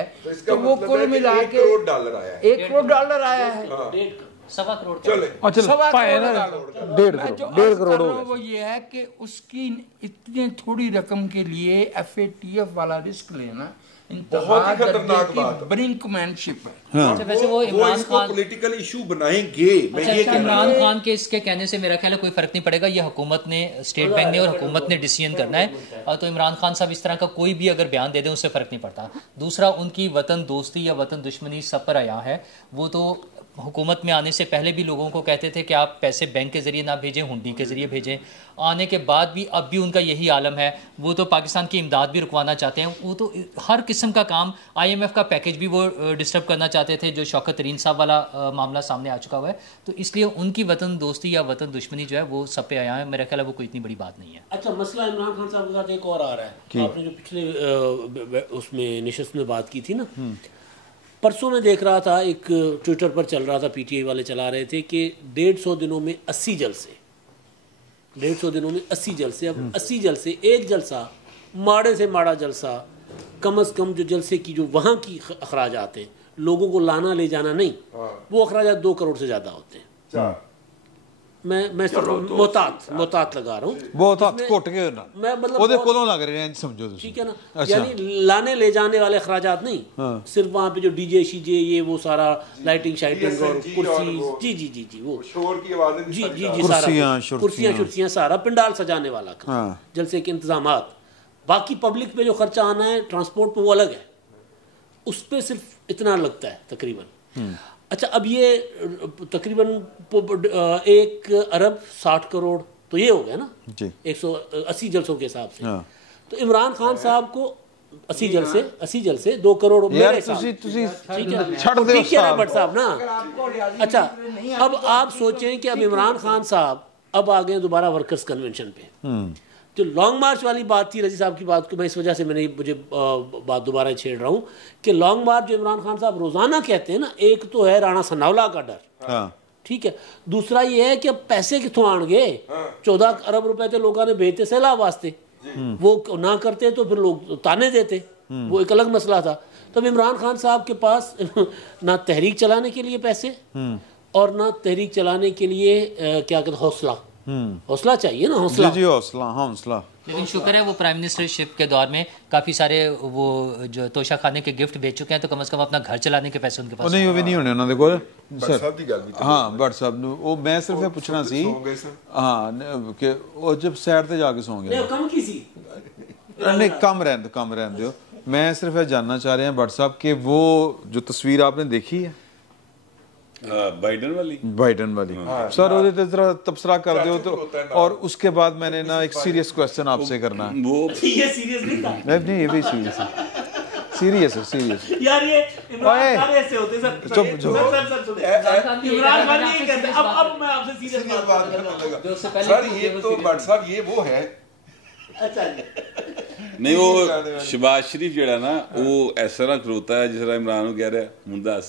तो वो मतलब कुल है कि मिला 1 के करोड़ डॉलर आया है। 1 करोड़ डॉलर आया है। 1.25 करोड़ चले अच्छा सवा पाए ना करोड़ 1.5 करोड़ हो वो ये है कि उसकी इतनी थोड़ी रकम के लिए FATF वाला रिस्क लेना बहुत ही खतरनाक बात है। ब्रिंकमैनशिप है। अच्छा, वैसे वो इमरान इसको खान पॉलिटिकल इशू बनाएंगे। मैं ये कह रहा इमरान खान के इसके कहने से मेरा ख्याल है कोई फर्क नहीं पड़ेगा। ये हुकूमत ने, स्टेट बैंक ने और हुकूमत ने डिसीजन करना है। और तो इमरान खान साहब इस तरह का कोई भी अगर बयान दे दें उससे फर्क नहीं पड़ता। दूसरा, उनकी वतन दोस्ती या वतन दुश्मनी सब पर आया है। वो तो हुकूमत में आने से पहले भी लोगों को कहते थे कि आप पैसे बैंक के ज़रिए ना भेजें, हुंडी के ज़रिए भेजें। आने के बाद भी अब भी उनका यही आलम है। वो तो पाकिस्तान की इमदाद भी रुकवाना चाहते हैं। वो तो हर किस्म का काम, IMF का पैकेज भी वो डिस्टर्ब करना चाहते थे, जो शौकत तरीन साहब वाला मामला सामने आ चुका हुआ है। तो इसलिए उनकी वतन दोस्ती या वतन दुश्मनी जो है वो सब पे आया है। मेरा ख्याल है वो कोई इतनी बड़ी बात नहीं है। अच्छा, मसला इमरान खान साहब के साथ एक और आ रहा है। आपने जो पिछले उसमें निशस्त में बात की थी ना, परसों में देख रहा था, एक ट्विटर पर चल रहा था, PTI वाले चला रहे थे कि 150 दिनों में 80 जलसे, 150 दिनों में 80 जलसे। अब 80 जलसे, एक जलसा माड़े से माड़ा जलसा, कम अज़ कम जो जलसे की जो वहाँ की अखराजात हैं, लोगों को लाना ले जाना नहीं, वो अखराजात 2 करोड़ से ज़्यादा होते हैं। मैं मोहतात लगा रहा हूँ। बहुत हाथ घुट के ना मैं मतलब ਉਹਦੇ ਕੋਲੋਂ ਲੱਗ ਰਹੇ हैं समझो ਤੁਸੀਂ। ठीक है ना, यानी लाने ले जाने वाले अखराजात नहीं, सिर्फ वहाँ पे जो DJ शीजे ये वो सारा लाइटिंग शाइटिंग और कुर्सी जी वो शोर की आवाजें जी कुर्सियाँ कुर्सियाँ सारा पंडाल सजाने वाला जलसे के इंतजामात। बाकी पब्लिक पे जो खर्चा आना है ट्रांसपोर्ट पे वो अलग है, उस पर सिर्फ इतना लगता है तकरीबन। अच्छा, अब ये तकरीबन 1 अरब 60 करोड़ तो ये हो गया ना 180 जलसों के हिसाब से। तो इमरान खान साहब को 80 जलसे 2 करोड़ मेरे हिसाब से। ठीक है, ठीक है भट्ट साहब ना। अच्छा, अब आप सोचें कि अब इमरान खान साहब अब आ गए दोबारा वर्कर्स कन्वेंशन पे। जो लॉन्ग मार्च वाली बात थी, रजी साहब की बात को मैं इस वजह से मुझे बात दोबारा छेड़ रहा हूँ कि लॉन्ग मार्च जो इमरान खान साहब रोजाना कहते हैं ना, एक तो है राणा सनावला का डर, ठीक है, दूसरा ये है कि अब पैसे कितों आएंगे। 14 अरब रुपए तो लोगों ने भेजते सैलाब वास्ते, वो ना करते तो फिर लोग ताने देते, वो एक अलग मसला था। तब इमरान खान साहब के पास ना तहरीक चलाने के लिए पैसे और ना तहरीक चलाने के लिए क्या कहते हौसला चाहिए ना, हौसला। लेकिन शुक्र है वो प्राइम मिनिस्टरशिप के दौर में काफ़ी सारे वो जो तोशा खाने के गिफ्ट भेज चुके हैं, तो कम से कम अपना घर चलाने के पैसे उनके पास नहीं, वो भी नहीं होने उन्होंने कोल सर। हाँ, भट्ट साहब ने वो मैं सिर्फ ये पूछना सी हाँ कि वो जब सैर ते जाके सो गया नहीं, कम रहने दो। मैं सिर्फ ये जानना चाह रहे हैं भट्ट साहब कि वो जो तस्वीर आपने देखी है बाइडन वाली सर वो जरा तबसरा कर दो तो। और उसके बाद मैंने ना एक सीरियस क्वेश्चन आपसे करना है। वो ये सीरियस नहीं था, नहीं ये भी सीरियस है यार। ये इमरान खान ऐसे होते सर। चुप इमरान खान ये कहते हैं। अब मैं आपसे सीरियस बात कर रहा हूं सर। ये तो भट्ट साहब ये वो है। अच्छा जी, नहीं वो शहबाज शरीफ जेड़ा ना वो इस तरह खलोता है जिस तरह इमरान कह रहा है मुंडा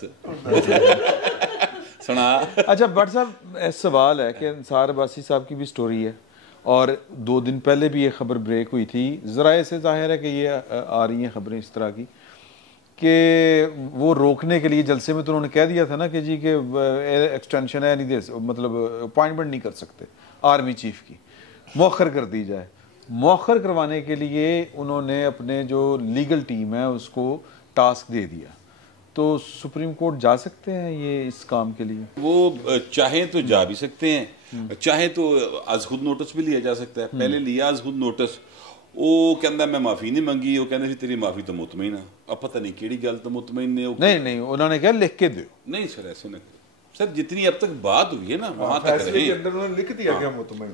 सुना। अच्छा भट्ट साहब, सवाल है कि अंसार अब्बासी साहब की भी स्टोरी है और 2 दिन पहले भी ये खबर ब्रेक हुई थी, ज़राए से जाहिर है कि ये आ रही हैं खबरें इस तरह की कि वो रोकने के लिए जलसे में तो उन्होंने कह दिया था ना कि जी के एक्सटेंशन है नहीं दे, मतलब अपॉइंटमेंट नहीं कर सकते आर्मी चीफ की, मौखर कर दी जाए। मौखर करवाने के लिए उन्होंने अपने जो लीगल टीम है उसको टास्क दे दिया। तो सुप्रीम कोर्ट जा सकते हैं ये इस काम के लिए? वो चाहे तो जा भी सकते हैं, चाहे तो आज खुद नोटिस भी लिया जा सकता है। पहले लिया आज खुद नोटिस, वो कहता मैं माफी नहीं मंगी, वो कहता तेरी माफी तो मुतमईन है। अब पता नहीं केड़ी गल तो मुतमईन ने नहीं उन्होंने क्या लिख के दो। नहीं सर, ऐसे नहीं सर, जितनी अब तक बात हुई है ना वहां तक लिख दिया गया मुतमईन।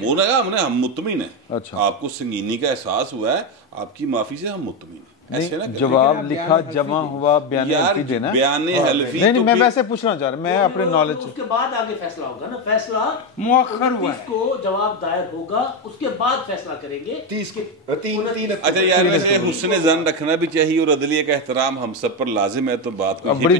वो लगा हमने, हम मुतमईन है। अच्छा, आपको संगीनी का एहसास हुआ है, आपकी माफी से हम मुतमईन है। ऐसे ना जवाब लिखा जमा हुआ बयान हल्फी देना। बयान हल्फी नहीं मैं वैसे पूछना चाह रहा, मैं अपने नॉलेज उसके बाद आगे फैसला होगा ना, फैसला मुअख्खर हुआ है, को जवाब दायर होगा, उसके बाद फैसला करेंगे। 3 अच्छा यार, वैसे हुस्न ज़न रखना भी चाहिए और अदलिया का एहतराम हम सब पर लाजिम है। तो बात को बड़ी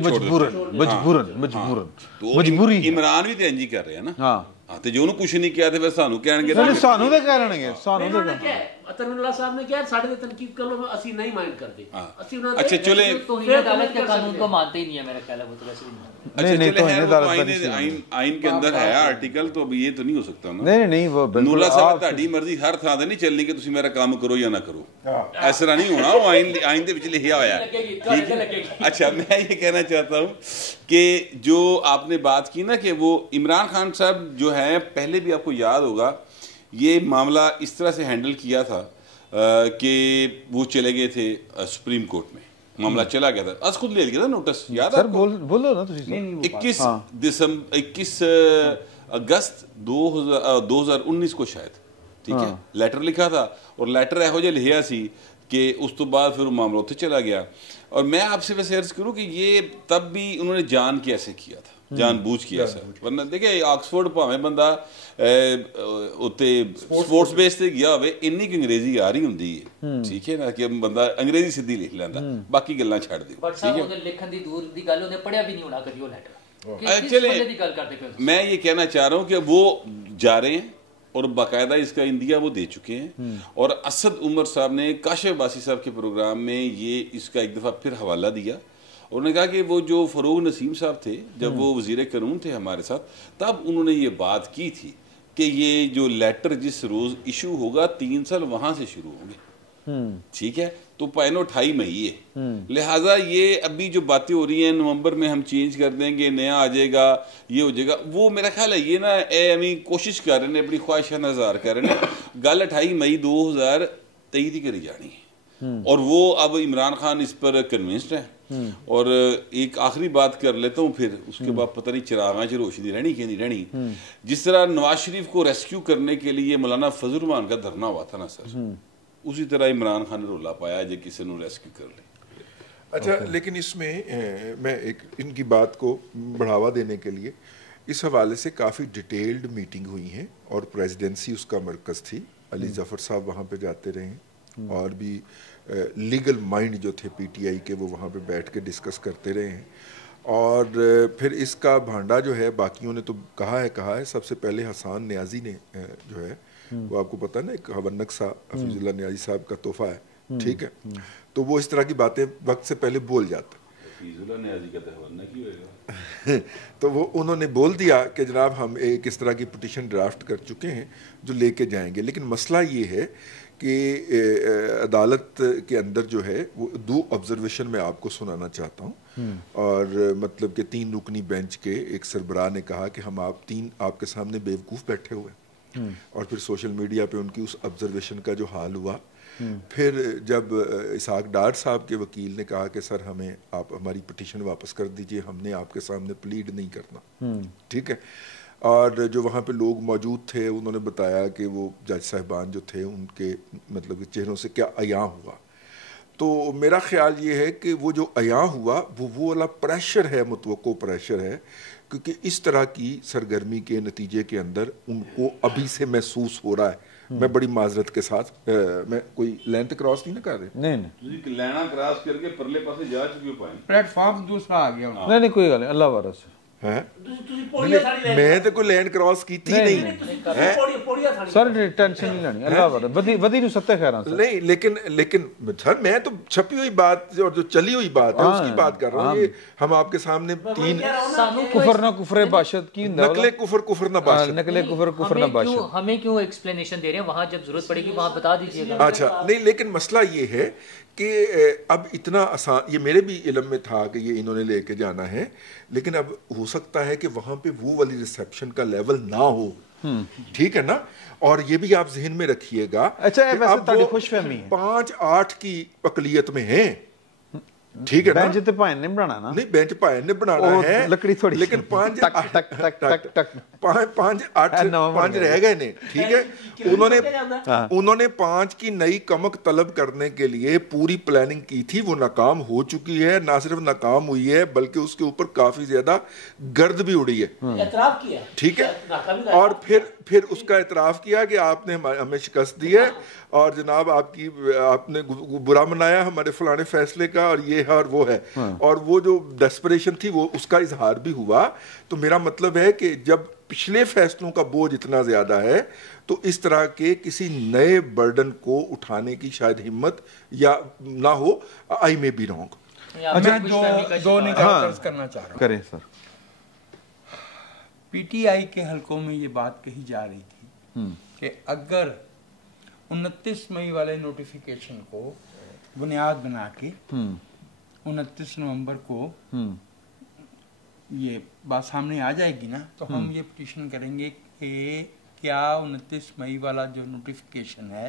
मजबूरी इमरान भी तो इंज ही कर रहे हैं ना। हाँ तो जो उन्होंने कुछ नहीं किया थे फिर सानू कहणगे सानू दे कहणगे सानू दे अतनुल्लाह साहब ने क्या साढ़े दे तनकीद कर लो, असि नहीं माइंड करते। अच्छा चले तो अदालत के कानून को मानते ही नहीं है मेरा ख्याल है, वो तो वैसे भी आइन के अंदर है आर्टिकल, तो अभी ये तो नहीं हो सकता ना। नहीं वो ਨੂਲਾ ਸਾਹਿਬ ਤੁਹਾਡੀ ਮਰਜ਼ੀ ਹਰ ਥਾਂ ਤੇ ਨਹੀਂ ਚੱਲਣੀ ਕਿ ਤੁਸੀਂ ਮੇਰਾ ਕੰਮ ਕਰੋ ਜਾਂ ਨਾ ਕਰੋ, ਇਸ ਤਰ੍ਹਾਂ नहीं होना। वो आइन ਦੇ ਵਿੱਚ ਲਿਖਿਆ ਹੋਇਆ है, ठीक है। अच्छा, मैं ये कहना चाहता हूँ कि जो आपने बात की ना कि वो इमरान खान साहब जो है, पहले भी आपको याद होगा ये मामला इस तरह से हैंडल किया था कि वो चले गए थे सुप्रीम कोर्ट में, मामला चला गया था, आज खुद ले लिया था नोटिस, याद है? सर बोलो ना तुसी। 21 अगस्त 2019 को शायद, ठीक है, लेटर लिखा था और लेटर ਇਹੋ ਜਿਹਾ ਲਿਖਿਆ ਸੀ कि उस तो बाद फिर वो मामला उत्थे चला गया। और मैं आपसे वैसे अर्ज करूँ कि ये तब भी उन्होंने जान के ऐसे किया था, जानबूझ के ऐसा। वरना देखिए ऑक्सफोर्ड भावें बंदा उत्ते स्पोर्ट्स बेस ते गया होवे, इन्नी कि अंग्रेजी आ रही हुंदी है, ठीक है ना, कि बंदा अंग्रेजी सीधी लिख लैंदा, बाकी गल्लां छड़ दिओ, ठीक है। लिखण दी दूर दी गल, उन्हें पढ़िया भी नहीं होना कभी वो लेटर। चले मैं ये कहना चाह रहा हूँ कि वो जा रहे हैं और बाकायदा इसका इंदिया वो दे चुके हैं। और असद उमर साहब ने काशिफ बासी साहब के प्रोग्राम में ये इसका एक दफ़ा फिर हवाला दिया। उन्होंने कहा कि वो जो फ़रूग नसीम साहब थे, जब वो वज़ीर कानून थे हमारे साथ, तब उन्होंने ये बात की थी कि ये जो लेटर जिस रोज़ इशू होगा 3 साल वहाँ से शुरू होंगे, ठीक है। तो 28 मई है, लिहाजा ये अभी जो बातें हो रही हैं नवंबर में हम चेंज कर देंगे, नया आ जाएगा, ये हो जाएगा, वो मेरा ख्याल है ये ना अभी कोशिश कर रहे हैं, अपनी ख्वाहिशां नज़ार कर रहे हैं। गल 28 मई 2023 की करी जानी है और वो अब इमरान खान इस पर कन्विंस्ड है। और एक आखिरी बात कर लेता हूँ, फिर उसके बाद पता नहीं चिरागां च रोशनी रहनी कि नहीं रहनी। जिस तरह नवाज शरीफ को रेस्क्यू करने के लिए मौलाना फजल रहमान का धरना हुआ था ना सर, उसी तरह इमरान खान ने रोला पाया जो किसी ने रेस्क्यू कर ले। अच्छा, लेकिन इसमें मैं एक इनकी बात को बढ़ावा देने के लिए इस हवाले से काफ़ी डिटेल्ड मीटिंग हुई है और प्रेसिडेंसी उसका मरकज़ थी, अली जफ़र साहब वहाँ पे जाते रहे हैं और भी लीगल माइंड जो थे पीटीआई के वो वहाँ पे बैठ के डिस्कस करते रहे हैं। और फिर इसका भांडा जो है बाकियों ने तो कहा है। सबसे पहले हसान न्याजी ने जो है वो आपको पता है ना, एक हवन्नक सा हफीजुल्लाह न्याजी साहब का तोहफा है, ठीक है, तो वो इस तरह की बातें वक्त से पहले बोल जाता। हफीजुल्लाह न्याजी का तो हवन्नक ही होगा। तो वो उन्होंने बोल दिया कि जनाब हम एक इस तरह की पिटीशन ड्राफ्ट कर चुके हैं जो लेके जाएंगे। लेकिन मसला ये है कि अदालत के अंदर जो है वो 2 ऑब्जर्वेशन मैं आपको सुनाना चाहता हूँ। और मतलब कि 3 रुकनी बेंच के एक सरबराह ने कहा कि हम आप 3 आपके सामने बेवकूफ़ बैठे हुए हैं। और फिर सोशल मीडिया पे उनकी उस ऑब्जर्वेशन का जो हाल हुआ, फिर जब इसाक डार साहब के वकील ने कहा कि सर हमें आप हमारी पिटीशन वापस कर दीजिए, हमने आपके सामने प्लीड नहीं करना, ठीक है। और जो वहाँ पे लोग मौजूद थे उन्होंने बताया कि वो जज साहिबान जो थे उनके मतलब कि चेहरों से क्या अयां हुआ। तो मेरा ख्याल ये है कि वो जो अयां हुआ वो वाला प्रेशर है, मुतवक्को प्रेशर है, क्योंकि इस तरह की सरगर्मी के नतीजे के अंदर उनको अभी से महसूस हो रहा है। मैं बड़ी माजरत के साथ मैं कोई लेंथ क्रॉस नहीं ना कर रहे, नहीं लेना क्रॉस करके परले पासे जा चुके हो पाए, प्लेटफॉर्म दूसरा आ गया। नहीं कोई गल नहीं, अल्लाह वारस मैं तो कोई लैंड क्रॉस की नहीं है सर, टेंशन नहीं लेनी, अल्लाह वदी वदी नु सत्ते खैरां सर। नहीं, लेकिन सर मैं तो छपी हुई बात और जो चली हुई बात है उसकी बात कर रहा हूँ। ये हम आपके सामने 3 कुफर ना कुफर बाशत की नकले कुफर ना बाशत, नकले कुफर ना बाशत। हमें क्यों एक्सप्लेनेशन दे रहे हैं? वहाँ जब जरूरत पड़ेगी वहाँ बता दीजिएगा। अच्छा नहीं, लेकिन मसला ये है कि अब इतना आसान, ये मेरे भी इल्म में था कि ये इन्होंने लेके जाना है, लेकिन अब हो सकता है कि वहां पे वो वाली रिसेप्शन का लेवल ना हो, ठीक है ना। और ये भी आप जहन में रखिएगा। अच्छा, वैसे ताड़ी खुशफहमी है 5-8 की अकलियत में है, ठीक है ना। बेंच ते भाइन ने बनाना ना, नहीं बेंच भाइन ने बनाना है, लकड़ी थोड़ी, लेकिन 5 टक टक टक टक टक 5 रह गए ने, ठीक है। उन्होंने 5 की नई कमक तलब करने के लिए पूरी प्लानिंग की थी, वो नाकाम हो चुकी है। ना सिर्फ नाकाम हुई है बल्कि उसके ऊपर काफी ज्यादा गर्द भी उड़ी है, ठीक है। और फिर उसका एतराफ किया कि आपने हमें शिकस्त दी है और जनाब आपने बुरा मनाया हमारे फलाने फैसले का, और ये है और वो है। और वो जो डेस्परेशन थी वो उसका इजहार भी हुआ। तो मेरा मतलब है कि जब पिछले फैसलों का बोझ इतना ज्यादा है तो इस तरह के किसी नए बर्डन को उठाने की शायद हिम्मत या ना हो। आई मे बी रॉन्ग। मैं दो निकाल करना चाह रहा हूँ। करें सर। पीटीआई के हलकों में ये बात कही जा रही थी कि अगर 29 मई वाले नोटिफिकेशन को बुनियाद बना के 29 नवंबर को ये बात सामने आ जाएगी ना, तो हम ये पिटीशन करेंगे कि क्या 29 मई वाला जो नोटिफिकेशन है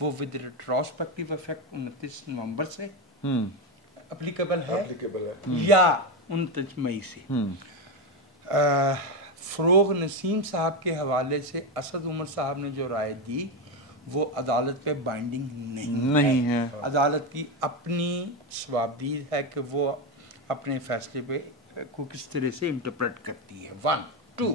वो विद रेट्रोस्पेक्टिव इफेक्ट 29 नवंबर से एप्लीकेबल है या 29 मई से। फरोग नसीम साहब के हवाले से असद उमर साहब ने जो राय दी वो अदालत पे बाइंडिंग नहीं है। अदालत की अपनी सवाबदीद है कि वो अपने फैसले पे को किस तरह से इंटरप्रेट करती है। 1 2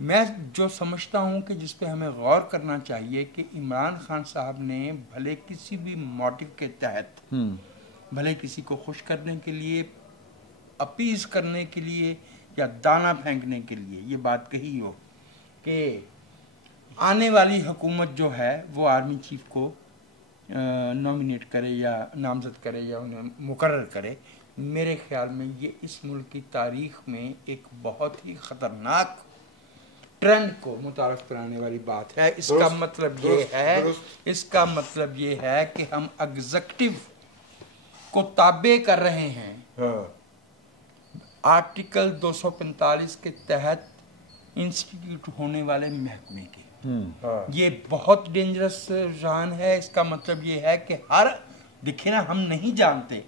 मैं जो समझता हूँ कि जिस पे हमें गौर करना चाहिए कि इमरान खान साहब ने भले किसी भी मोटिव के तहत, भले किसी को खुश करने के लिए, अपीज करने के लिए या दाना फेंकने के लिए ये बात कही हो कि आने वाली हुकूमत जो है वो आर्मी चीफ को नॉमिनेट करे या नामजद करे या उन्हें मुकर्रर करे, मेरे ख्याल में ये इस मुल्क की तारीख में एक बहुत ही ख़तरनाक ट्रेंड को मुतारफ कराने वाली बात है। इसका मतलब ये है कि हम एग्जीक्यूटिव को ताबे कर रहे हैं आर्टिकल 245 के तहत इंस्टीट्यूट होने वाले महकमे के। ये बहुत डेंजरस रुझान है। इसका मतलब ये है कि देखिए ना, हम नहीं जानते,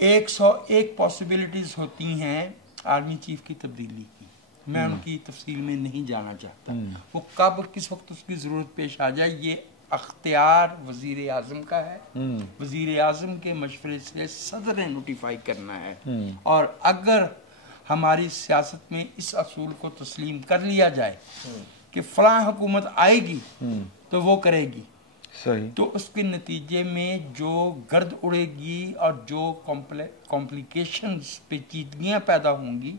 101 पॉसिबिलिटीज होती हैं आर्मी चीफ की तब्दीली की। मैं उनकी तफसील में नहीं जाना चाहता। वो कब किस वक्त उसकी ज़रूरत पेश आ जाए ये अख्तियार वज़ीर आज़म का है। वज़ीर आज़म के मशवरे से सदर ने नोटिफाई करना है। और अगर हमारी सियासत में इस असूल को तस्लीम कर लिया जाए कि फलां हुकूमत आएगी तो वो करेगी, सही, तो उसके नतीजे में जो गर्द उड़ेगी और जो कॉम्प्लिकेशंस पेचीदगियाँ पैदा होंगी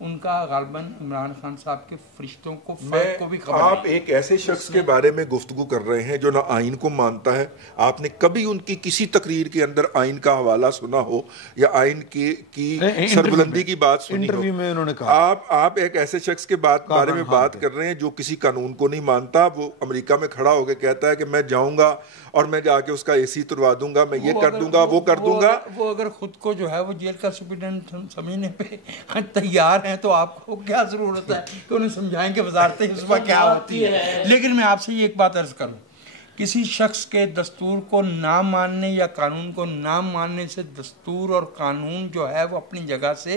उनका गालबन इमरान खान साहब के फरिश्तों को को भी खबर। आप एक ऐसे शख्स के बारे में गुफ्तगू कर रहे हैं जो ना आइन को मानता है। आपने कभी उनकी किसी तकरीर के अंदर आइन का हवाला सुना हो या आइन की सरबुलंदी की बात सुनी हो? इंटरव्यू में उन्होंने कहा आप एक ऐसे शख्स के बारे में बात कर रहे हैं जो किसी कानून को नहीं मानता। वो अमेरिका में खड़ा होकर कहता है कि मैं जाऊंगा और मैं जाके उसका AC तुड़वा दूंगा, मैं ये कर दूंगा, वो कर दूंगा। वो अगर खुद को जो है वो जेल का सुप्रीडेंट समझने पे तैयार हैं तो आपको क्या जरूरत है कि उन्हें समझाएं कि वजारत हिफ्ज़ क्या होती है। लेकिन मैं आपसे ये एक बात अर्ज करूं, किसी शख्स के दस्तूर को ना मानने या कानून को ना मानने से दस्तूर और कानून जो है वो अपनी जगह से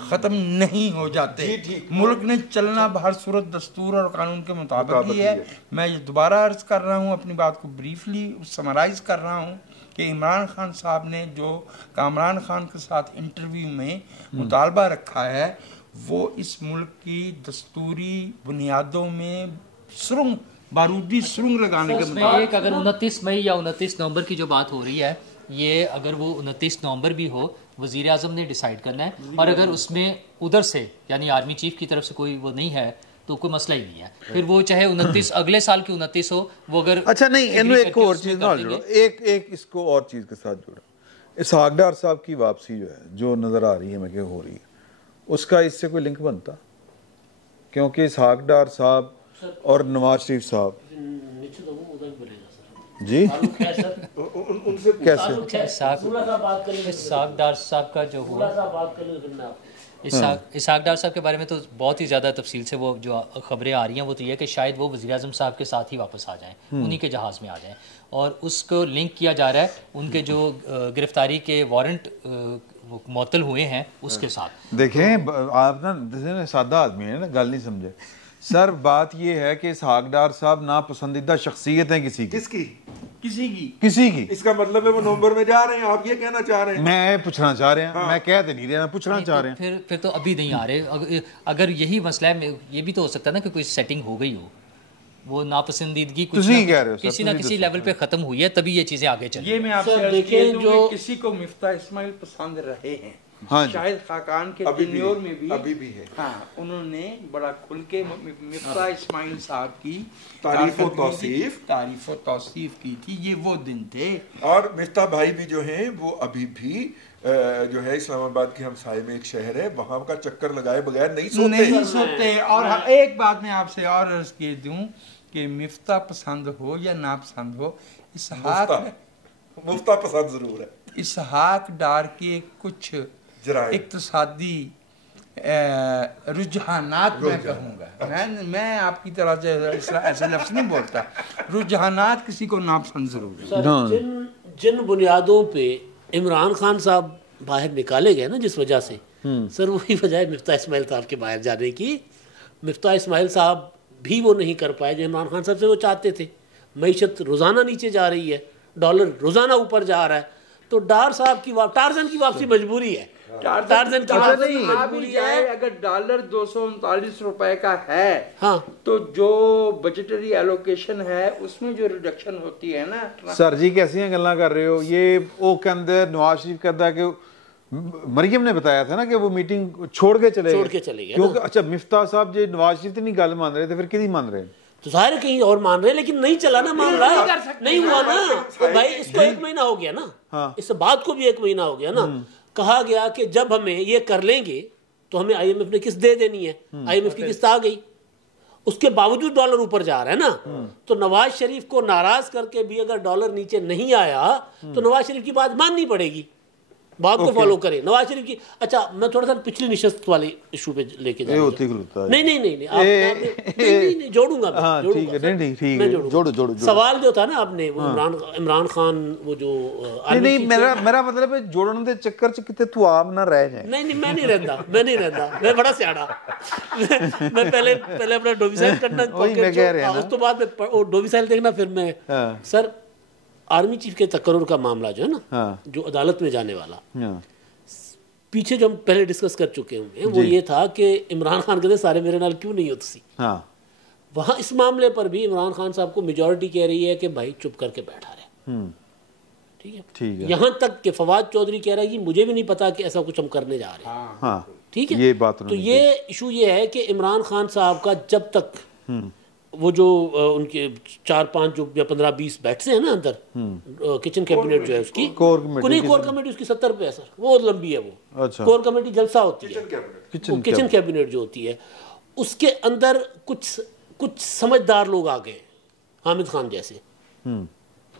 ख़त्म नहीं हो जाते। मुल्क ने चलना हर सूरत दस्तूर और कानून के मुताबिक ही है। मैं ये दोबारा अर्ज कर रहा हूँ, अपनी बात को ब्रीफली समराइज कर रहा हूँ कि इमरान खान साहब ने जो कामरान खान के साथ इंटरव्यू में मुतालबा रखा है वो इस मुल्क की दस्तूरी बुनियादों में बारूदी सुरंग लगाने के मुताबिक। अगर 29 मई या 29 नवंबर की जो बात हो रही है, ये अगर वो 29 नवंबर भी हो वज़ीर आज़म ने डिसाइड करना है, और अगर उसमें उधर से यानी आर्मी चीफ की तरफ से कोई वो नहीं है तो कोई मसला ही नहीं है। फिर वो चाहे 29 अगले साल की 29 हो, वो अगर अच्छा नहीं, इन्होंने एक और चीज़ ना जोड़ो, एक इसको और चीज़ के साथ जोड़ा, इसहाक डार साहब की वापसी जो है, जो नज़र आ रही है मैं क्या हो रही है, उसका इससे कोई लिंक बनता? क्योंकि इसहाक डार साहब और नवाज शरीफ साहब जी उनसे कैसे इसहाक डार साहब का जो हुआ, इसहाक डार साहब के बारे में तो बहुत ही ज़्यादा तफसील से वो जो खबरें आ रही हैं वो तो ये है कि शायद वो वज़ीर आज़म साहब के साथ ही वापस आ जाएं, उन्हीं के जहाज़ में आ जाएं, और उसको लिंक किया जा रहा है उनके जो गिरफ्तारी के वारंट मुअत्तल हुए हैं उसके साथ। देखें आप ना सादा आदमी है ना, गल नहीं समझे सर। बात ये है कि इसहाक डार साहब नापसंदीदा शख्सियत हैं किसी की, किसी की। इसका मतलब है वो नवंबर में जा रहे हैं, आप ये कहना चाह रहे हैं? मैं पूछना चाह रहे हैं, हाँ। मैं कह नहीं रहा, पूछना चाह रहे हैं। फिर तो अभी नहीं आ रहे। अगर यही मसला है, ये भी तो हो सकता है ना कि कोई सेटिंग हो गई हो, वो नापसंदीदगी किसी ना किसी लेवल पे खत्म हुई है, तभी ये चीजें आगे चली। ये मैं आपसे देखें जो किसी को मिफ्ता इस्माइल पसंद रहे हैं, हाँ शायद खाकान के टेन्योर में भी अभी भी है, हाँ, उन्होंने बड़ा खुल के मिफ्ता इस्माइल साहब की तारीफ और तौसीफ की थी। ये वो दिन थे। और मिफ्ता भाई भी जो हैं वो अभी भी जो है इस्लामाबाद के हमसाये में एक शहर है, वहां का चक्कर लगाए बगैर नहीं सोते। और एक बात मैं आपसे और अर्ज के दूं कि मिफ्ता पसंद हो या नापसंद हो, मुफ्ता पसंद जरूर है। इसहाक डार के कुछ इक्तिसादी रुझानात मैं कहूँगा, मैं आपकी तरह से ऐसे लफ्ज़ नहीं बोलता, रुझानात किसी को नापसंद जरूर है। जिन बुनियादों पे इमरान खान साहब बाहर निकाले गए ना, जिस वजह से सर, वही वजह है मिफ्ता इस्माइल साहब के बाहर जाने की। मिफ्ता इस्माइल साहब भी वो नहीं कर पाए जो इमरान खान साहब से वो चाहते थे। मईशत रोज़ाना नीचे जा रही है, डॉलर रोज़ाना ऊपर जा रहा है, तो डार साहब की टार्जन की वापसी मजबूरी है। टार्जन की वापसी मजबूरी है। अगर डॉलर 239 रुपए का है, हाँ, तो जो बजटरी एलोकेशन है उसमें जो रिडक्शन होती है ना। सर जी कैसी गल्ला कर रहे हो? ये वो के अंदर नवाज शरीफ कहता है कि मरियम ने बताया था ना कि वो मीटिंग छोड़ के चले गए, क्योंकि अच्छा मिफ्ता साहब जो नवाज शरीफ नहीं गल मान रहे थे, फिर किसी मान रहे हैं? तो सारे कहीं और मान रहे हैं, लेकिन नहीं चला ना मामला, नहीं हुआ ना। तो भाई इसको 1 महीना हो गया ना, हाँ। इस बात को भी 1 महीना हो गया ना। कहा गया कि जब हमें ये कर लेंगे तो हमें IMF ने किस्त दे देनी है। IMF की किस्त आ गई, उसके बावजूद डॉलर ऊपर जा रहा है ना। तो नवाज शरीफ को नाराज करके भी अगर डॉलर नीचे नहीं आया तो नवाज शरीफ की बात माननी पड़ेगी, बात को फॉलो करें नवाज शरीफ की। अच्छा, मैं थोड़ा सा पिछली निशस्त वाले इशू पे लेके जाऊंगा। नहीं जोड़ूंगा। सवाल जो था ना आपने इमरान खान, वो जो नहीं, मेरा मतलब है जोड़ने के चक्कर च किते तू आप ना रह जाए। नहीं, मैं नहीं रहता, मैं बड़ा सियाड़ा। मैं पहले अपना डोमिसाइल करना, उस तो बाद में डोमिसाइल देखना, फिर मैं सर आर्मी चीफ के तकर्रुर का मामला जो है ना, हाँ। जो अदालत में जाने वाला, हाँ। पीछे जो हम पहले डिस्कस कर चुके हैं, वो ये था कि इमरान खान कहते सारे मेरे नाल क्यों नहीं होती, हाँ। वहाँ इस मामले पर भी इमरान खान साहब को मेजॉरिटी कह रही है कि भाई चुप करके बैठा रहे, ठीक है। यहाँ तक कि फवाद चौधरी कह रहा है कि मुझे भी नहीं पता कि ऐसा कुछ हम करने जा रहे हैं, हाँ। ठीक है, ये बात। तो ये इशू ये है कि इमरान खान साहब का जब तक वो जो उनके 4-5 जो या 15-20 बैठे हैं ना अंदर, किचन कैबिनेट जो है उसकी कोर कमेटी उसकी 70 पे है सर, वो लंबी है वो। अच्छा। कोर कमेटी जलसा होती है, किचन कैबिनेट जो होती है, उसके अंदर कुछ समझदार लोग आ गए, हामिद खान जैसे,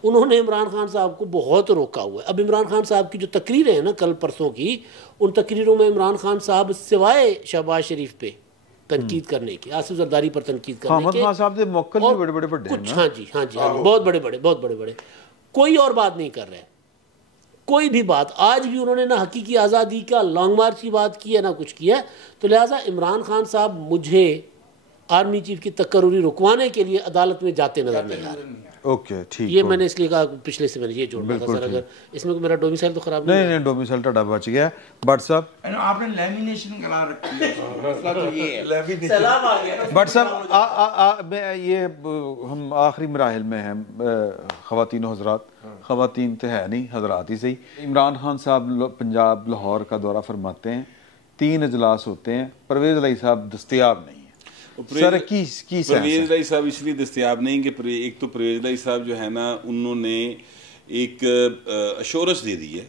उन्होंने इमरान खान साहब को बहुत रोका हुआ है। अब इमरान खान साहब की जो तकरीरें हैं ना कल परसों की, उन तकरीरों में इमरान खान साहब सिवाय शहबाज शरीफ पे तनकीद करने की, आसिफ जरदारी पर तनकीद करने के, साहब दे मौके भी बड़े कुछ, हाँ जी, बहुत बड़े, कोई और बात नहीं कर रहे, कोई भी बात। आज भी उन्होंने ना हकीकी आज़ादी का लॉन्ग मार्च की बात की है ना कुछ किया है। तो लिहाजा इमरान खान साहब मुझे आर्मी चीफ की तकर्रुरी रुकवाने के लिए अदालत में जाते नजर नहीं आ रहे। ओके, ठीक। ये मैंने इसलिए कहा, पिछले से मैंने ये जोड़ना था सर, अगर इसमें मेरा डोमिसाइल तो खराब नहीं, डोमिसाइल तो बच गया। बट साहब आपने लैमिनेशन करा रखी है, मसला तो ये है, सैलाब आ गया। बट साहब ये हम आखिरी मराहिल में हैं, ख़वातीन हज़रात, ख़वातीन तो है नहीं, हजरात ही सही। इमरान खान साहब पंजाब लाहौर का दौरा फरमाते हैं, 3 इजलास होते हैं, परवेज़ इलाही साहब दस्तयाब नहीं है। सर की परवेज़ इलाही साहब इसलिए दस्तयाब नहीं कि एक तो परवेज़ इलाही साहब जो है ना, उन्होंने एक अश्योरेंस दे दी है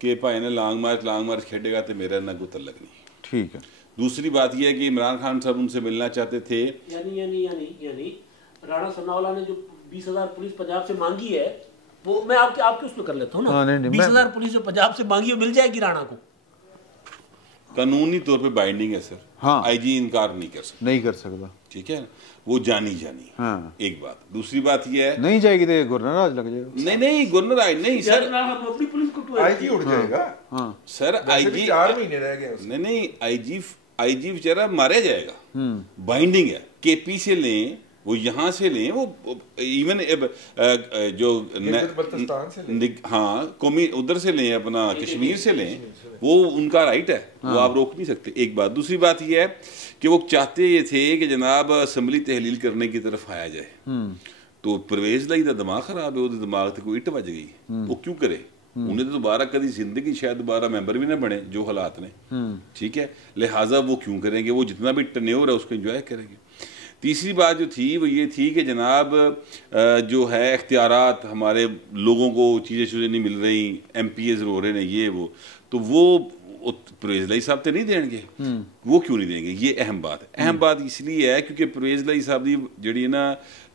कि भाई ने लॉन्ग मार्च खेडेगा तो मेरा ना कोई तल्लक नहीं। ठीक है। दूसरी बात यह है कि इमरान खान साहब उनसे मिलना चाहते थे। यानी राणा सन्नावाला ने जो 20,000 पुलिस पंजाब से मांगी है, वो मैं आपके उसमें कर लेता हूँ ना। 20,000 पुलिस जो पंजाब से मांगी वो मिल जाएगी राणा को, कानूनी तौर पे बाइंडिंग है सर। हाँ, आईजी इनकार नहीं कर सकता। ठीक है, वो जानी हाँ। एक बात। दूसरी बात ये है नहीं जाएगी तो गवर्नर आज लग जाएगा। नहीं गवर्नर आज नहीं सर, अपनी पुलिस को आईजी उड़ जाएगा। हाँ सर, आईजी 4 महीने रह गए। नहीं, आईजी बेचारा मारा जाएगा। बाइंडिंग है, केपी से लें, वो यहाँ से लें, वो इवन जो हाँ कौमी उधर से लें, अपना कश्मीर से लें, वो उनका राइट है। वो आप रोक नहीं सकते। एक बात। दूसरी बात यह है कि वो चाहते ये थे कि जनाब असम्बली तहलील करने की तरफ आया जाए। तो परवेज़ इलाही का दिमाग खराब है, वो दिमाग से कोई इट बज गई, वो क्यों करे? उन्हें तो दोबारा कभी जिंदगी शायद दोबारा मेंबर भी ना बने जो हालात ने। ठीक है, लिहाजा वो क्यों करेंगे? वो जितना भी टन्योर है उसको एंजॉय करेंगे। तीसरी बात जो थी वो ये थी कि जनाब जो है इख्तियारात हमारे लोगों को चीज़ें नहीं मिल रही, MPs रो रहे हैं ये वो, तो वो परवेज़ इलाही साहब तो नहीं देंगे। वो क्यों नहीं देंगे? ये अहम बात है। अहम बात इसलिए है क्योंकि परवेज़ इलाही साहब की जड़ी है ना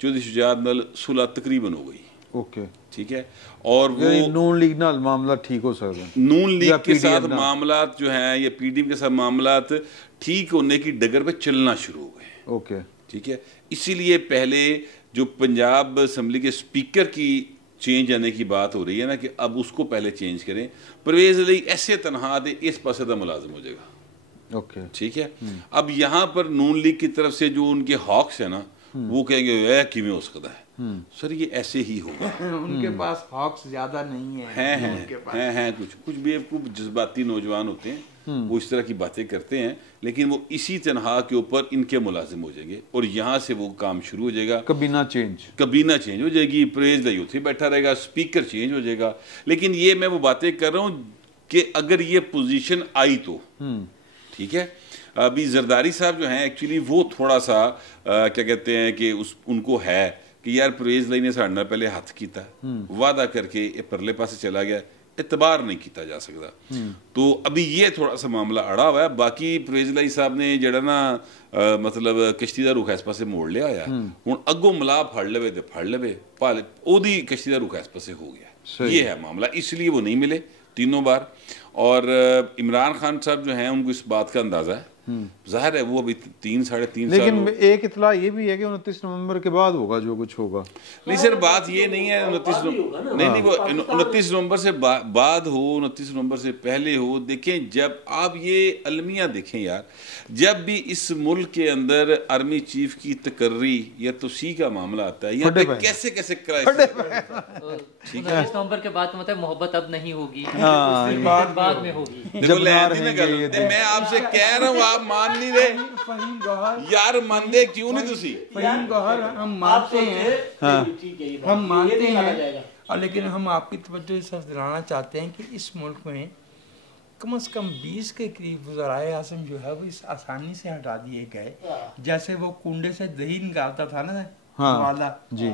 चौधरी शुजात नाल सुलह तकरीबन हो गई। ओके, ठीक है। और वो नून लीग नाल मामला ठीक हो सकता है, नून लीग के साथ मामला जो है या PDM के साथ मामला ठीक होने की डगर पे चलना शुरू हो गए। ओके, ठीक है। इसीलिए पहले जो पंजाब असम्बली के स्पीकर की चेंज आने की बात हो रही है ना, कि अब उसको पहले चेंज करें। परवेज़ इलाही ऐसे तनहा दे इस पासे का मुलाजिम हो जाएगा। ओके, ठीक है। अब यहाँ पर नून लीग की तरफ से जो उनके हॉक्स है ना, वो कहेंगे वह किमें हो सकता है। सर ये ऐसे ही होगा। उनके पास हॉक्स ज्यादा नहीं है, कुछ बेवकूफ जज्बाती नौजवान होते हैं, वो इस तरह की बातें करते हैं, लेकिन वो इसी तनहा के ऊपर इनके मुलाजिम हो जाएंगे और यहाँ से वो काम शुरू हो जाएगा। कबीना चेंज हो जाएगी। परवेज़ इलाही उसे बैठा रहेगा, स्पीकर चेंज हो जाएगा। लेकिन ये मैं वो बातें कर रहा हूँ कि अगर ये पोजीशन आई तो ठीक है। अभी जरदारी साहब जो हैं एक्चुअली वो थोड़ा सा क्या कहते हैं कि उनको है कि यार परवेज़ इलाही ने साढ़े पहले हाथ किया, वादा करके ये परले पासे चला गया, एतबार नहीं किया जा सकता। तो अभी ये थोड़ा सा मामला अड़ा हुआ है। बाकी परवेज़ इलाही साहब ने जड़ा ना मतलब कश्ती का रुख इस पासे मोड़ लिया है। हुण अगों मलाह फड़ लवे तो फड़ लवे, भाले ओदी कश्ती का रुख इस पासे हो गया। ये है मामला, इसलिए वो नहीं मिले तीनों बार। और इमरान खान साहब जो हैं उनको इस बात का अंदाजा है, जाहिर है वो अभी 3 साढ़े 3 साल। लेकिन एक इतला ये भी है कि 29 नवंबर के बाद होगा जो कुछ होगा। नहीं सर, बात ये नहीं है 29 नहीं वो 29 नवंबर से बाद हो, 29 नवंबर से पहले हो। देखें, जब आप ये अलमिया देखें यार, जब भी इस मुल्क के अंदर आर्मी चीफ की तकर्री या तोसी का मामला आता है, यहाँ पे कैसे कैसे ठीक है, 29 नवंबर के बाद मतलब मोहब्बत अब नहीं होगी, बाद में होगी। मैं आपसे कह रहा हूँ, आप मान नहीं रहे यार, मानते क्यों नहीं तुसी? फहीम गौहर, हम मानते हैं, हम मानते हैं, और लेकिन हम आपकी तवज्जो इस तरफ दिलाना चाहते हैं कि इस मुल्क में कम से कम 20 के करीब वज़राए आज़म जो है वो इस आसानी से हटा दिए गए। जैसे वो कुंडे से दही निकालता था ना वाला जी,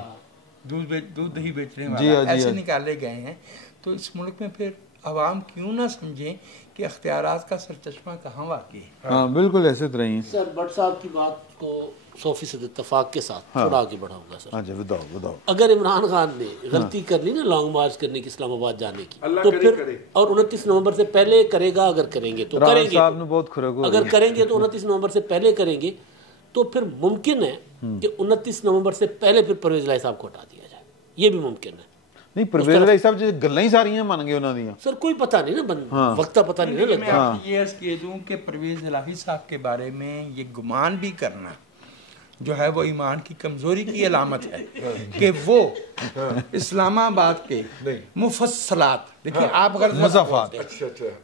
दूध दही बेचने वाला, ऐसे निकाले गए हैं। तो इस मुल्क में फिर अवाम क्यों ना समझें कि अख्तियारात का सरचश्मा कहाँ वाक़ई है। हाँ बिल्कुल ऐसे तरह ही। सर भट्ट साहब की बात को 100% इत्तेफाक के साथ थोड़ा आगे बढ़ाऊंगा सर। अच्छा बताओ। अगर इमरान खान ने गलती कर ली ना लॉन्ग मार्च करने की, इस्लामाबाद जाने की, तो फिर और 29 नवंबर से पहले करेगा, अगर करेंगे तो करेंगे, अगर करेंगे तो 29 नवंबर से पहले करेंगे, तो फिर मुमकिन है कि 29 नवंबर से पहले फिर परवेज़ इलाही साहब को हटा दिया जाए। ये भी मुमकिन है। नहीं, परवेज़ इलाही साहब जो गल्लां ही सारियां मान गए उन्हां दियां सर, कोई पता नहीं ना, वक्त पता नहीं लगता। मैं आपको ये अर्ज़ कह दूं कि परवेज़ इलाही साहब के बारे में ये गुमान भी करना जो है वो ईमान की कमजोरी की अलामत है कि वो इस्लामाबाद के मुफस्सलात देखिए आप अगर मज़ाफ़ात।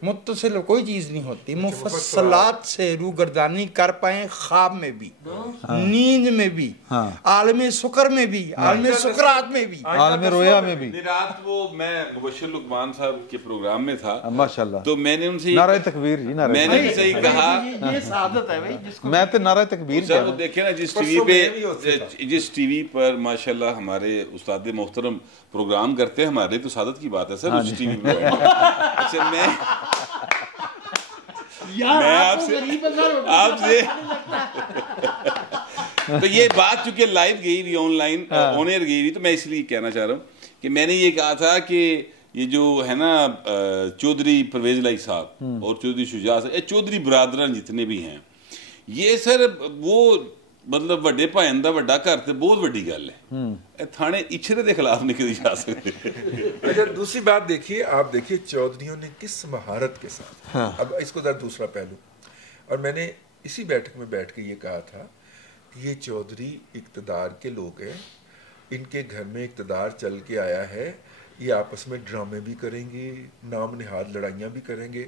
मुत्तसिल कोई चीज़ नहीं होती, मुफस्सलात से रूगर्दानी कर पाए, ख्वाब में भी, नींद में भी, आलम सुकर में भी, आलम सुकरात में भी, आलम रोया में भी। रात वो मैं मुबश्शिर लुकमान साहब के प्रोग्राम में था माशाल्लाह, तो मैंने उनसे नारा तकबीर जी, नारा मैंने भी सही कहा, ये सादत है भाई जिसको मैं तो नारा तकबीर सर वो देखे ना जिस टीवी पर माशाल्लाह हमारे उस्ताद मोहतरम प्रोग्राम करते हैं हमारे, तो सादत की बात है सर उस टीवी पे। अच्छा मैं आपसे तो ये बात चूंकि लाइव गई हुई, ऑनलाइन ऑन एयर गई हुई, तो मैं इसलिए कहना चाह रहा हूँ कि मैंने ये कहा था कि ये जो है ना चौधरी परवेज लाई साहब और चौधरी शुजा साहब, चौधरी बरादरान जितने भी हैं, ये सर वो मतलब ਵੱਡੇ ਭਾਣ ਦਾ ਵੱਡਾ ਘਰ ਤੇ बहुत बड़ी गल है, ਇਹ थाने इछरे के खिलाफ नहीं करी जा सकते। अच्छा दूसरी बात देखिए, आप देखिए चौधरियों ने किस महारत के साथ, अब इसको जरा दूसरा पहलू, और मैंने इसी बैठक में बैठ के ये कहा था कि ये चौधरी इक़्तिदार के लोग हैं, इनके घर में इक़्तिदार चल के आया है, ये आपस में ड्रामे भी करेंगे, नाम निहाद लड़ाइयाँ भी करेंगे।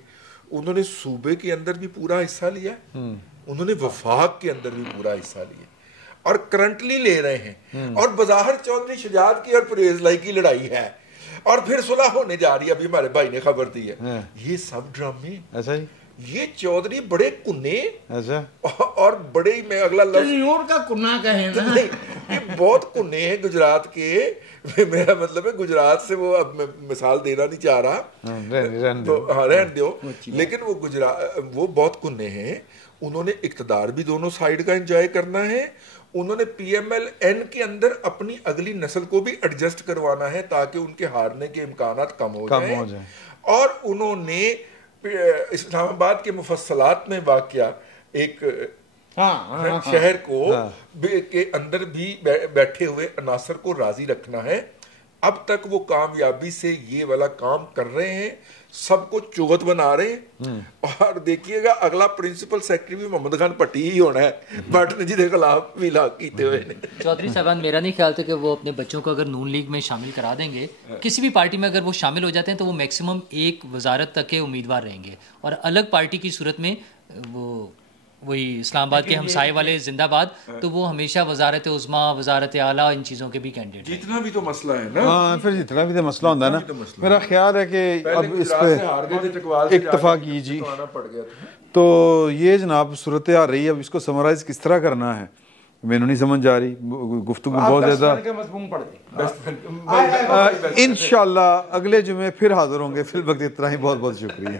उन्होंने सूबे के अंदर भी पूरा हिस्सा लिया, उन्होंने वफाक के अंदर भी पूरा हिस्सा लिया और करंटली ले रहे हैं, और बज़ाहिर चौधरी शुजात की और परवेज लाई की लड़ाई है और फिर सुलह होने जा रही है, अभी हमारे भाई ने खबर दी है। ये सब ड्रामे, अच्छा जी, ये चौधरी बड़े कुन्ने, अच्छा, और बड़े ही मैं अगला न्यूयॉर्क का कुन्ना कहे ना, ये बहुत कुन्ने हैं गुजरात के। मेरा मतलब है गुजरात से वो, अब मैं मिसाल देना नहीं चाह रहा, तो रहने दो, लेकिन वो गुजरात वो बहुत कुन्ने हैं। उन्होंने इक़्तिदार भी दोनों साइड का एंजॉय करना है, उन्होंने PMLN के अंदर अपनी अगली नस्ल को भी एडजस्ट करवाना है ताकि उनके हारने के इम्कानात कम हो जाए। और उन्होंने इस्लामाबाद के मुफस्सलात में वाक़या एक शहर को के अंदर भी बैठे हुए अनासर को राजी रखना है। अब तक वो कामयाबी से ये वाला काम कर रहे हैं, सबको चुगत बना रहे हैं। और देखिएगा अगला प्रिंसिपल सेक्रेटरी भी मोहम्मद खान पट्टी ही होना है, भट्ट ने जिसके खिलाफ भी लाग कीते हुए ने। चौधरी साहबान, मेरा नहीं ख्याल था कि वो अपने बच्चों को अगर नून लीग में शामिल करा देंगे, किसी भी पार्टी में अगर वो शामिल हो जाते हैं तो वो मैक्सिमम एक वजारत तक के उम्मीदवार रहेंगे, और अलग पार्टी की सूरत में वो वही इस्लामाबाद के हमसाए वाले जिंदाबाद, तो वो हमेशा वजारत उज़्मा, वजारत आला, इन चीज़ों के भी कैंडिडेट। जितना भी तो मसला है ना, हाँ फिर जितना भी तो मसला होता है ना, मेरा ख्याल है कि अब इस पे इत्तफाक कीजिए। तो ये जनाब सूरत आ रही है, अब इसको समराइज किस तरह करना है मैंने नहीं समझ आ रही, गुफ्तगू बहुत ज़्यादा। इंशाअल्लाह अगले जुमे फिर हाजिर होंगे, फिर वक्त इतना ही, बहुत बहुत शुक्रिया।